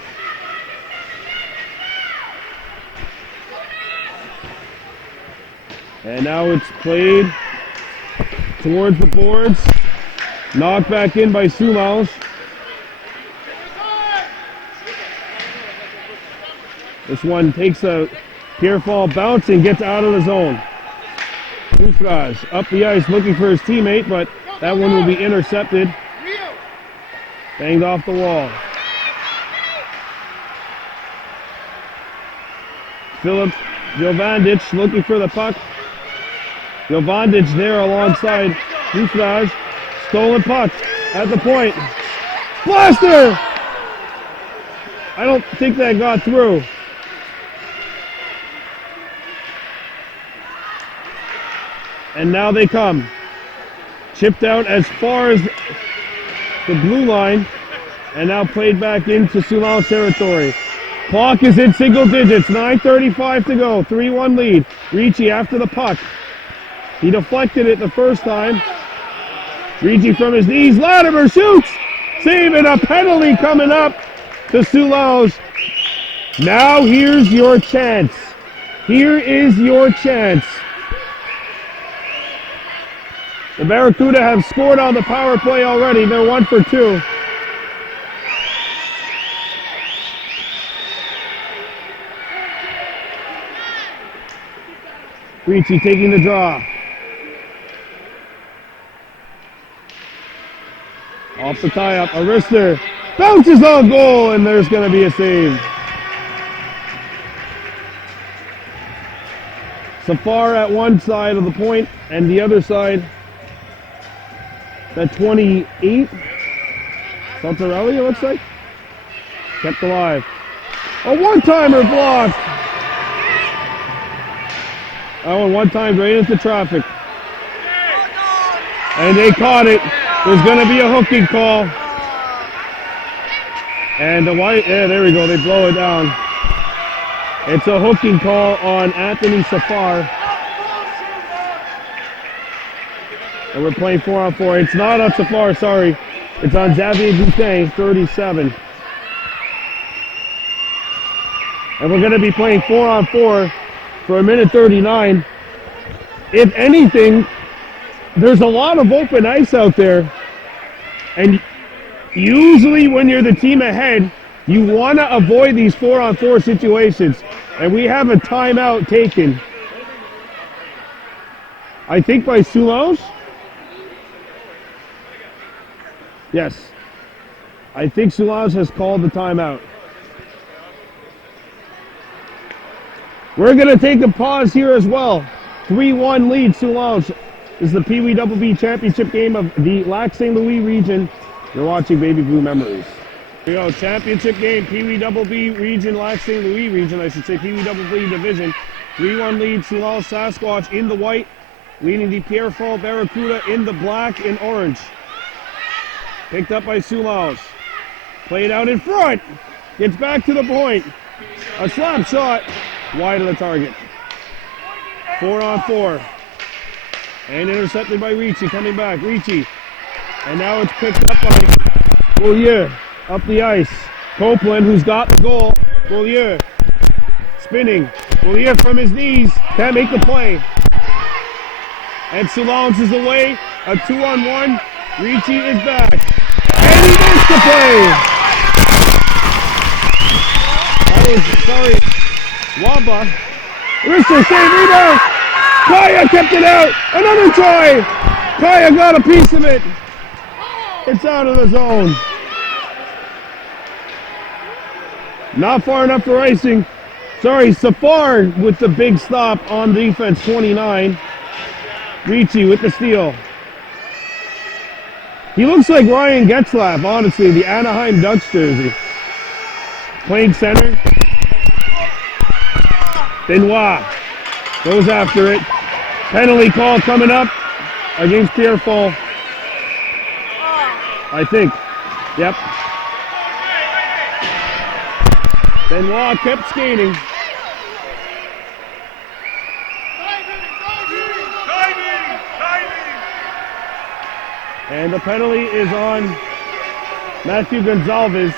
And now it's played towards the boards. Knocked back in by Soulanges. This one takes a Pierrefonds bounce and gets out of the zone. Moufrage up the ice looking for his teammate, but that one will be intercepted. Banged off the wall. Filip Jovanovic looking for the puck. Jovanovic there alongside Moufrage. Stolen puck at the point. Blaster! I don't think that got through. And now they come. Chipped out as far as the blue line. And now played back into Soulanges territory. Clock is in single digits. 9:35 to go. 3-1 lead. Ricci after the puck. He deflected it the first time. Ricci from his knees. Latimer shoots! Save and a penalty coming up to Soulanges. Now here's your chance. Here is your chance. The Barracuda have scored on the power play already. They're 1 for 2. Ricci taking the draw. Off the tie-up, Arister bounces on goal, and there's going to be a save. Safar at one side of the point, and the other side, at 28. Santarelli, it looks like. Kept alive. A one-timer blocked. That one timed right into traffic. And they caught it. There's going to be a hooking call. And the white, yeah, there we go. They blow it down. It's a hooking call on Anthony Safar. And we're playing 4-on-4. It's not on Safar, sorry. It's on Xavier Boutin, 37. And we're going to be playing 4-on-4 for 1:39. If anything, there's a lot of open ice out there. And usually when you're the team ahead, you want to avoid these 4-on-4 situations. And we have a timeout taken. I think by Soulanges? Yes. I think Soulanges has called the timeout. We're going to take a pause here as well. 3-1 lead Soulanges. This is the Pee Wee Double B Championship game of the Lac St. Louis region. You're watching Baby Blue Memories. Here we go, championship game, Pee Wee Double B region, Lac St. Louis region, I should say, Pee Wee Double B division. 3-1 lead, Soulanges Sasquatch in the white, leading the Pierrefonds Barracuda in the black and orange. Picked up by Soulanges. Played out in front. Gets back to the point. A slap shot, wide of the target. 4-on-4. And intercepted by Ricci, coming back, Ricci. And now it's picked up by Beaulieu, up the ice. Copeland, who's got the goal. Beaulieu, spinning. Beaulieu from his knees, can't make the play. And Soulanges is away, a 2-on-1. Ricci is back. And he makes the play! That was, sorry, Wamba. Rister, save, rebound! Kaya kept it out. Another try. Kaya got a piece of it. It's out of the zone. Not far enough for icing. Sorry, Safar with the big stop on defense, 29. Ricci with the steal. He looks like Ryan Getzlaff, honestly, the Anaheim Ducks jersey. Playing center. Benoit goes after it. Penalty call coming up against Pierrefonds. I think. Yep. Benoit kept skating. And the penalty is on Matthew Gonzalez.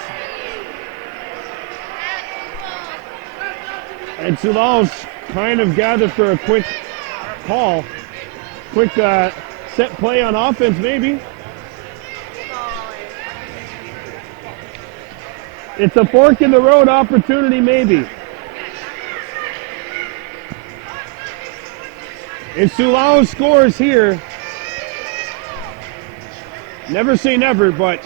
And Soulanges kind of gathered for a quick call. Quick set play on offense, maybe. It's a fork in the road opportunity, maybe. If Soulanges scores here, never say never, but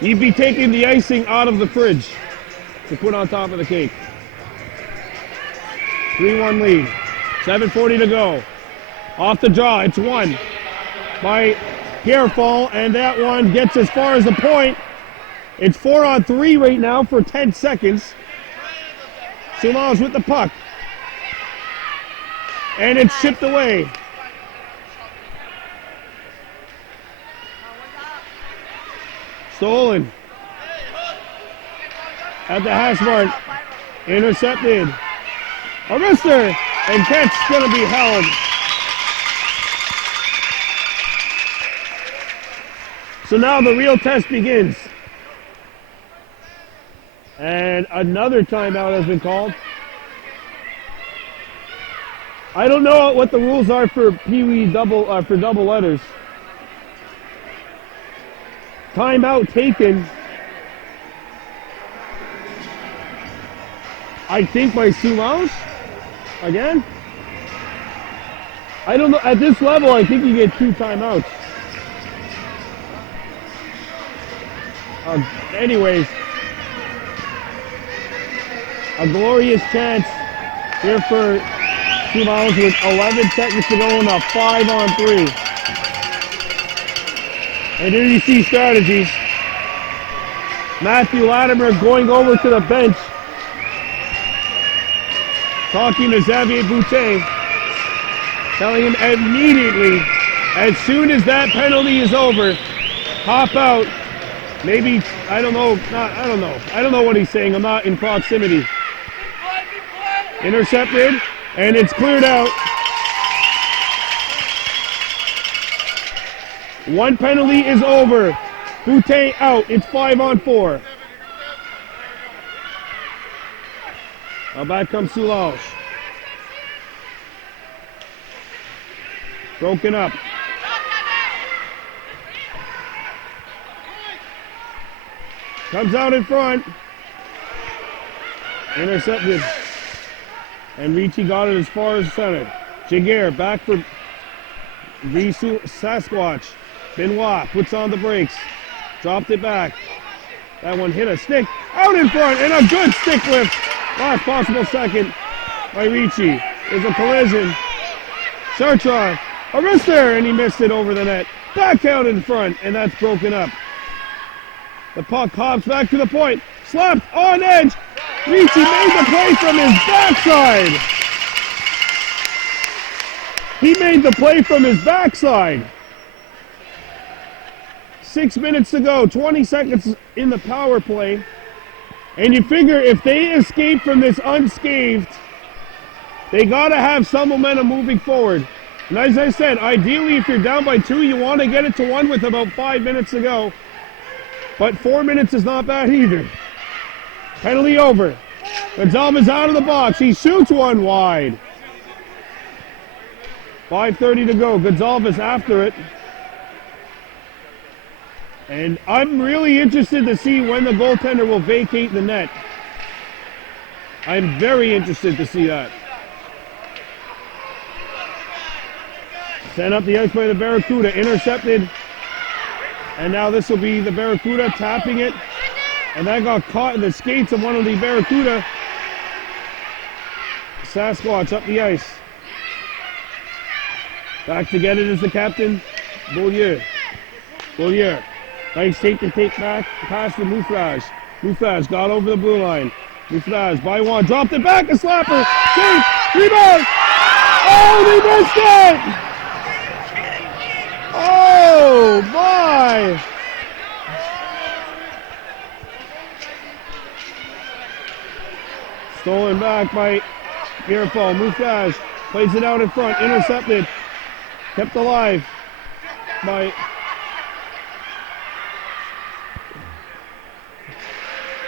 you'd be taking the icing out of the fridge to put on top of the cake. 3-1 lead. 7:40 to go. Off the draw, it's won by Pierrefonds, and that one gets as far as the point. It's 4-on-3 right now for 10 seconds. Soulanges with the puck. And it's shipped away. Stolen. At the hash mark. Intercepted. A wrister. And catch going to be held. So now the real test begins. And another timeout has been called. I don't know what the rules are for Pee Wee for double letters. Timeout taken. I think by Soulanges. Again? I don't know. At this level, I think you get 2 timeouts. Anyways, a glorious chance here for Soulanges with 11 seconds to go in a 5-on-3. And here you see strategy. Matthew Latimer going over to the bench, talking to Xavier Boutet, telling him immediately, as soon as that penalty is over, hop out. Maybe, I don't know what he's saying. I'm not in proximity. Intercepted, and it's cleared out. 1 penalty is over. Boutet out. It's 5-on-4. Now back comes Soulanges. Broken up. Comes out in front. Intercepted. And Ricci got it as far as center. Jaguar back for Sasquatch. Benoit puts on the brakes. Dropped it back. That one hit a stick. Out in front. And a good stick lift. Last possible second by Ricci. There's a collision. Sartron. A wrister. And he missed it over the net. Back out in front. And that's broken up. The puck hops back to the point. Slapped on edge. Ricci made the play from his backside. He made the play from his backside. 6 minutes to go. 20 seconds in the power play. And you figure if they escape from this unscathed, they got to have some momentum moving forward. And as I said, ideally if you're down by 2, you want to get it to 1 with about 5 minutes to go. But 4 minutes is not bad either. Penalty over. Gonzalez out of the box. He shoots one wide. 5:30 to go. Gonzalez after it. And I'm really interested to see when the goaltender will vacate the net. I'm very interested to see that. Sent up the ice by the Barracuda. Intercepted. And now this will be the Barracuda tapping it. And that got caught in the skates of one of the Barracuda. Sasquatch up the ice. Back to get it is the captain, Beaulieu. Nice take back, pass to Moufrage. Moufrage got over the blue line. Moufrage by 1, dropped it back, a slapper. Save, rebound. Oh, they missed it! Oh, my! Stolen back by Pierrefonds. Moufrage plays it out in front, intercepted. Kept alive by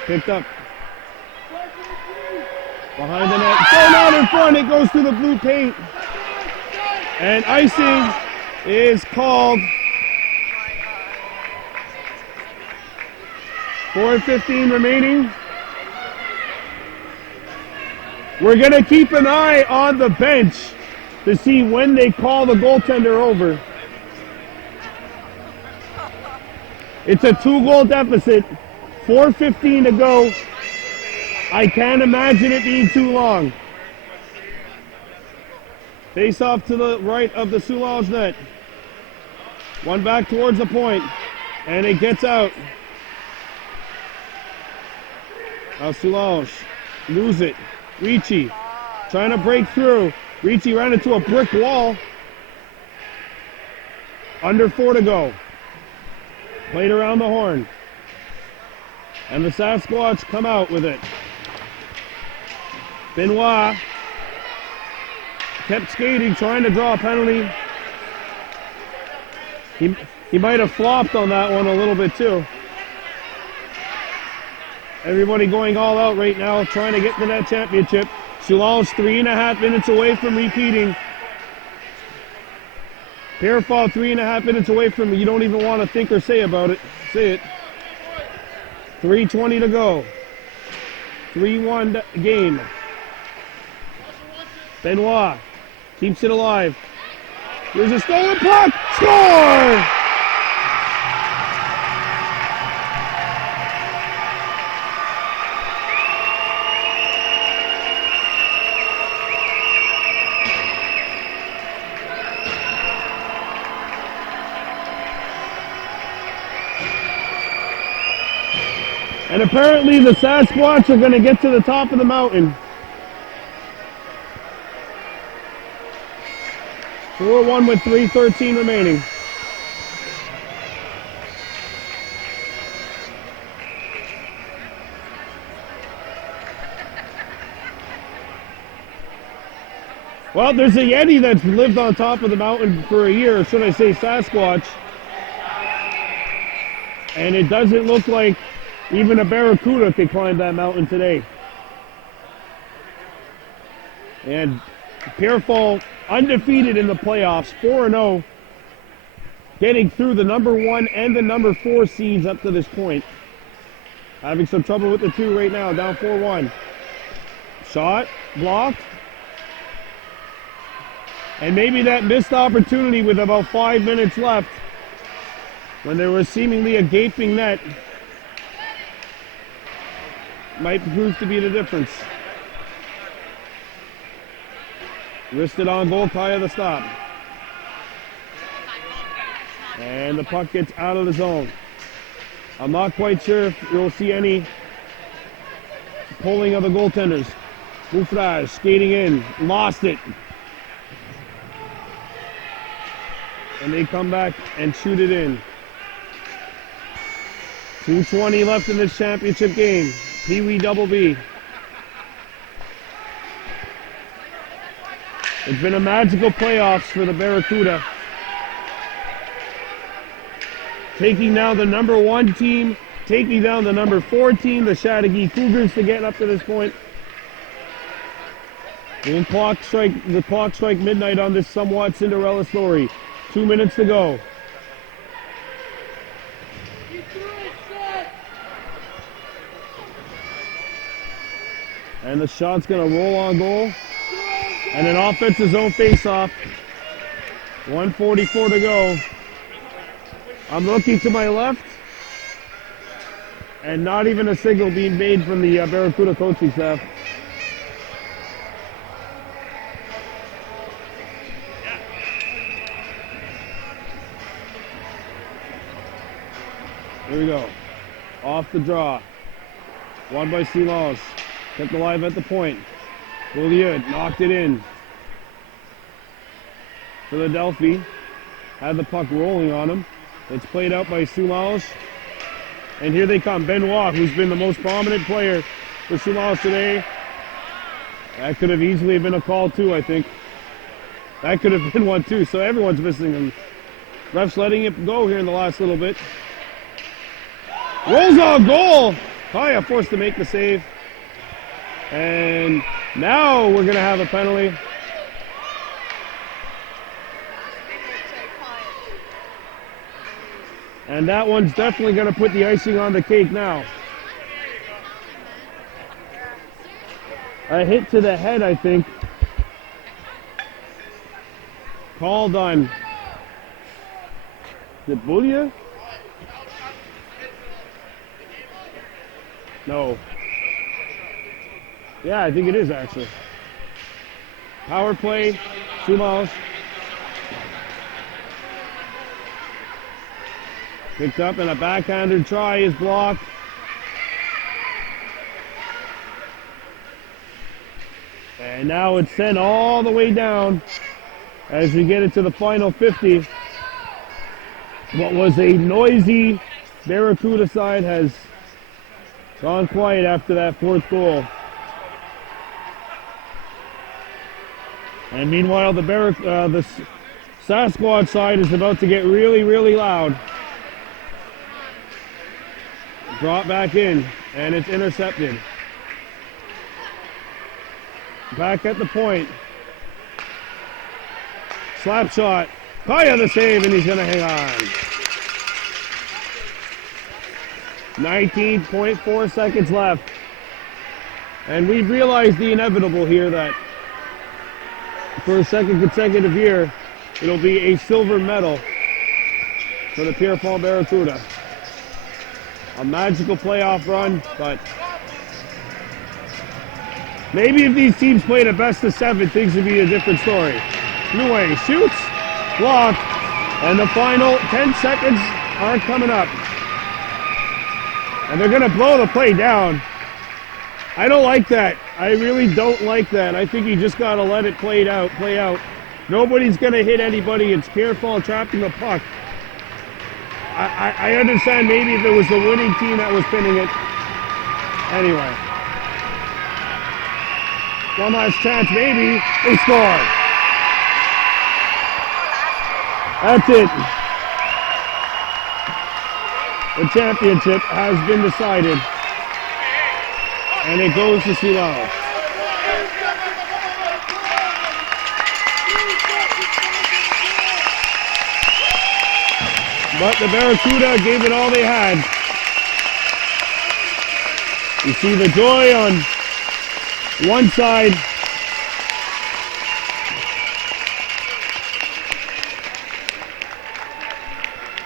picked up behind the net. Thrown out in front, it goes through the blue paint. And icing is called. 4:15 remaining. We're going to keep an eye on the bench to see when they call the goaltender over. It's a 2-goal deficit. 4:15 to go. I can't imagine it being too long. Face off to the right of the Soulanges net. One back towards the point. And it gets out. Now Soulanges lose it. Ricci trying to break through. Ricci ran into a brick wall. Under 4 to go. Played around the horn. And the Sasquatch come out with it. Benoit kept skating, trying to draw a penalty. He might have flopped on that one a little bit too. Everybody going all out right now, trying to get to that championship. Soulanges 3.5 minutes away from repeating. Pierrefonds 3.5 minutes away from you don't even want to think or say about it. Say it. 3:20 to go. 3-1 game. Benoit keeps it alive. Here's a stolen puck. Score! And apparently the Sasquatch are going to get to the top of the mountain. 4-1 with 3:13 remaining. Well, there's a Yeti that's lived on top of the mountain for a year, or should I say Sasquatch. And it doesn't look like even a Barracuda could climb that mountain today. And Pierrefonds undefeated in the playoffs, 4-0, getting through the number 1 and the number 4 seeds up to this point. Having some trouble with the 2 right now, down 4-1. Shot, blocked. And maybe that missed opportunity with about 5 minutes left, when there was seemingly a gaping net, might prove to be the difference. Wristed on goal, Kaya the stop. And the puck gets out of the zone. I'm not quite sure if you'll see any pulling of the goaltenders. Boufrage skating in, lost it. And they come back and shoot it in. 2:20 left in this championship game. Pee Wee Double B. It's been a magical playoffs for the Barracuda. Taking down the number 1 team, taking down the number 4 team, the Chateauguay Cougars, to get up to this point. And the clock strike midnight on this somewhat Cinderella story. 2 minutes to go. And the shot's gonna roll on goal. And an offensive zone face-off. 1:44 to go. I'm looking to my left. And not even a signal being made from the Barracuda coaching staff. Here we go. Off the draw. Won by Soulanges. Kept alive at the point. Beaulieu knocked it in. Philadelphia had the puck rolling on him. It's played out by Soulanges. And here they come. Benoit, who's been the most prominent player for Soulanges today. That could have easily been a call too, I think. That could have been one too. So everyone's missing him. Ref's letting it go here in the last little bit. Rolls on goal. Kaya forced to make the save. And now we're going to have a penalty. And that one's definitely going to put the icing on the cake now. A hit to the head, I think. Called on. Is it Beaulieu? No. Yeah, I think it is actually. Power play, Soulanges. Picked up and a backhander try is blocked. And now it's sent all the way down as we get into the final 50. What was a noisy Barracuda side has gone quiet after that 4th goal. And meanwhile, the Sasquatch side is about to get really, really loud. Brought back in, and it's intercepted. Back at the point. Slap shot. Kaya the save, and he's going to hang on. 19.4 seconds left. And we've realized the inevitable here, that for a second consecutive year, it'll be a silver medal for the Pierrefonds Barracuda. A magical playoff run, but maybe if these teams played a best of 7, things would be a different story. Anyway, shoots, block, and the final 10 seconds aren't coming up. And they're going to blow the play down. I don't like that. I really don't like that. I think you just got to let it play out. Nobody's going to hit anybody. It's Pierrefonds trapping the puck. I understand maybe if it was the winning team that was pinning it. Anyway. One last chance, maybe. They score. That's it. The championship has been decided. And it goes to Soulanges. But the Barracuda gave it all they had. You see the joy on one side.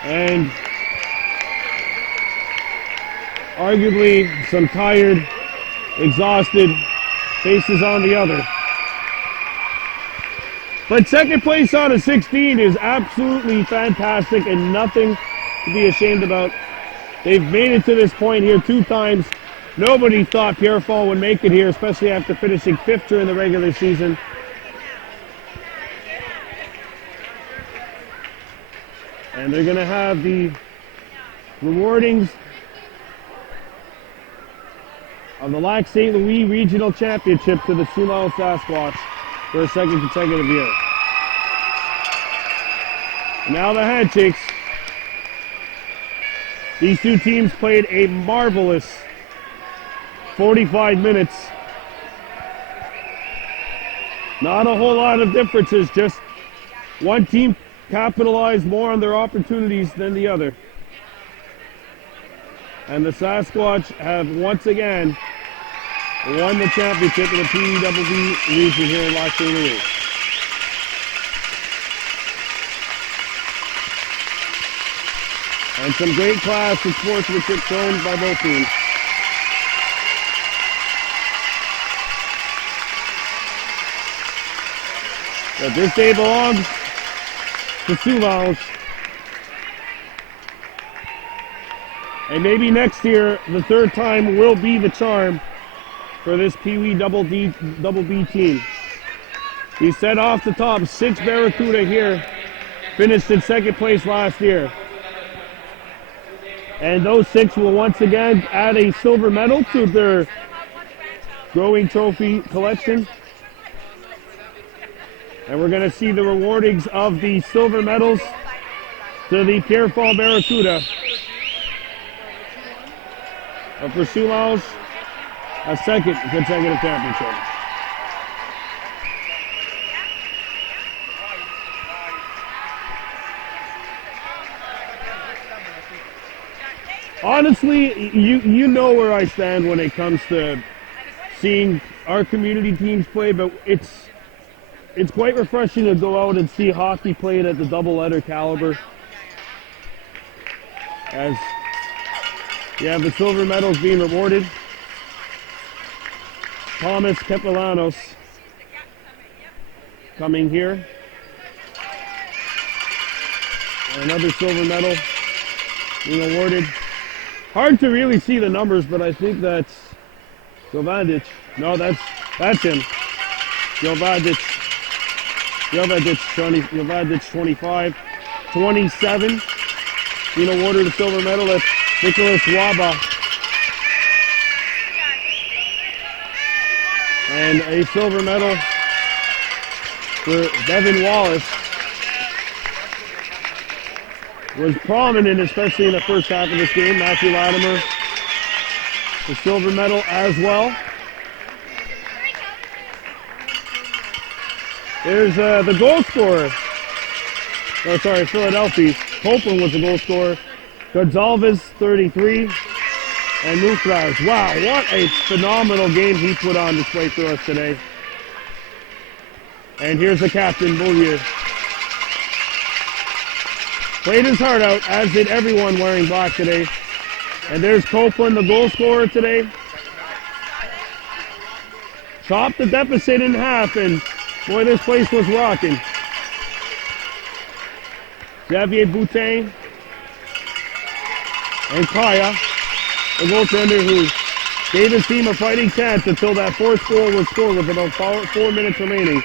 And arguably some tired, exhausted faces on the other. But second place out of 16 is absolutely fantastic and nothing to be ashamed about. They've made it to this point here 2 times. Nobody thought Pierrefonds would make it here, especially after finishing 5th during the regular season. And they're going to have the rewardings of the Lac St. Louis Regional Championship to the Soulanges Sasquatch for a second consecutive year. Now the handshakes. These 2 teams played a marvelous 45 minutes. Not a whole lot of differences, just one team capitalized more on their opportunities than the other. And the Sasquatch have once again won the championship in the PEWB region here in Lac St. Louis. And some great class and sportsmanship shown by both teams. But this day belongs to Soulanges. And maybe next year, the 3rd time will be the charm for this Pee Wee Double B team. He said off the top, 6 Barracuda here finished in 2nd place last year. And those 6 will once again add a silver medal to their growing trophy collection. And we're going to see the rewardings of the silver medals to the Pierrefonds Barracuda. But for Soulanges, a 2nd consecutive championship. Honestly, you know where I stand when it comes to seeing our community teams play, but it's quite refreshing to go out and see hockey played at the double-letter caliber. As you have the silver medals being rewarded. Thomas Kepilanos coming here. And another silver medal being awarded. Hard to really see the numbers, but I think that's Jovadic. No, that's him. Jovadic 25. 27 being awarded a silver medal. That's Nicholas Waba. And a silver medal for Devin Wallace. Was prominent, especially in the first half of this game. Matthew Latimer, the silver medal as well. There's the goal scorer. Oh, sorry, Philadelphia. Copeland was the goal scorer. Gonzalez, 33. And Mufraz. Wow, what a phenomenal game he put on display for us today. And here's the captain, Beaulieu. Played his heart out, as did everyone wearing black today. And there's Copeland, the goal scorer today. Chopped the deficit in half, and boy, this place was rocking. Xavier Boutin and Kaya, the goaltender who gave his team a fighting chance until that fourth goal was scored with about 4 minutes remaining.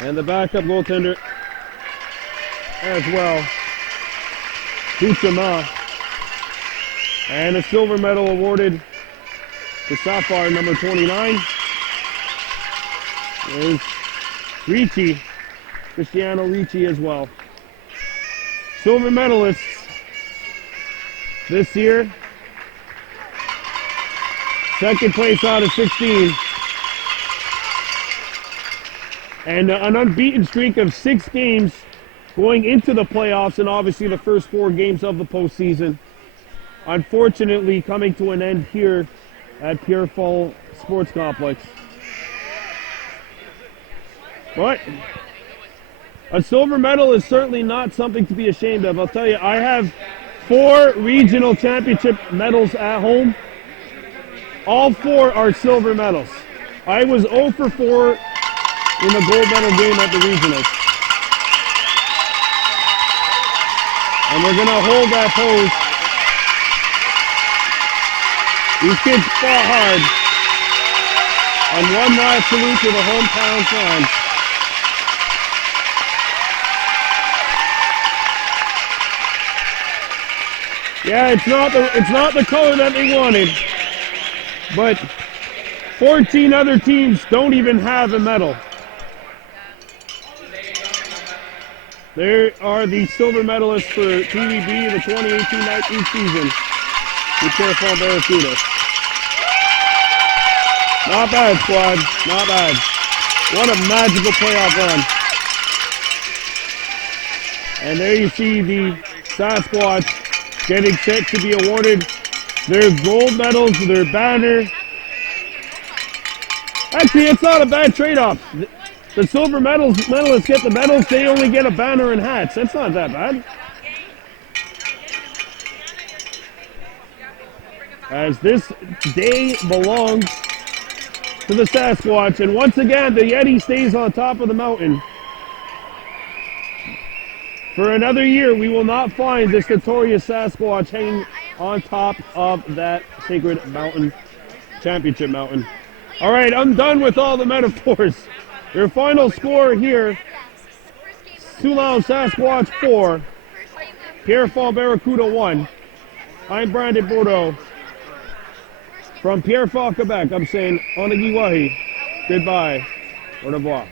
And the backup goaltender as well, Bouchama. And a silver medal awarded to Sapphire number 29. There's Ricci, Cristiano Ricci as well. Silver medalists this year. Second place out of 16. And an unbeaten streak of 6 games going into the playoffs, and obviously the first 4 games of the postseason. Unfortunately, coming to an end here at Pierrefonds Sports Complex. But a silver medal is certainly not something to be ashamed of. I'll tell you, I have 4 regional championship medals at home. All 4 are silver medals. I was 0 for 4 in the gold medal game at the regionals. And we're gonna hold that pose. These kids fought hard. And one last salute to the hometown fans. Yeah, it's not the color that they wanted, but 14 other teams don't even have a medal. There are the silver medalists for TVB, the 2018-19 season, the Pierrefonds Barracudas. Not bad, squad. Not bad. What a magical playoff run. And there you see the Sasquatch getting set to be awarded their gold medals, their banner. Actually, it's not a bad trade-off. The silver medalists get the medals, they only get a banner and hats. That's not that bad. As this day belongs to the Sasquatch, and once again, the Yeti stays on top of the mountain. For another year, we will not find this notorious Sasquatch hanging on top of that sacred mountain, championship mountain. All right, I'm done with all the metaphors. Your final score here, Soulanges Sasquatch 4, Pierrefonds Barracuda 1. I'm Brandon Bordeaux from Pierrefonds, Quebec. I'm saying, Onagiwahi, goodbye, au revoir.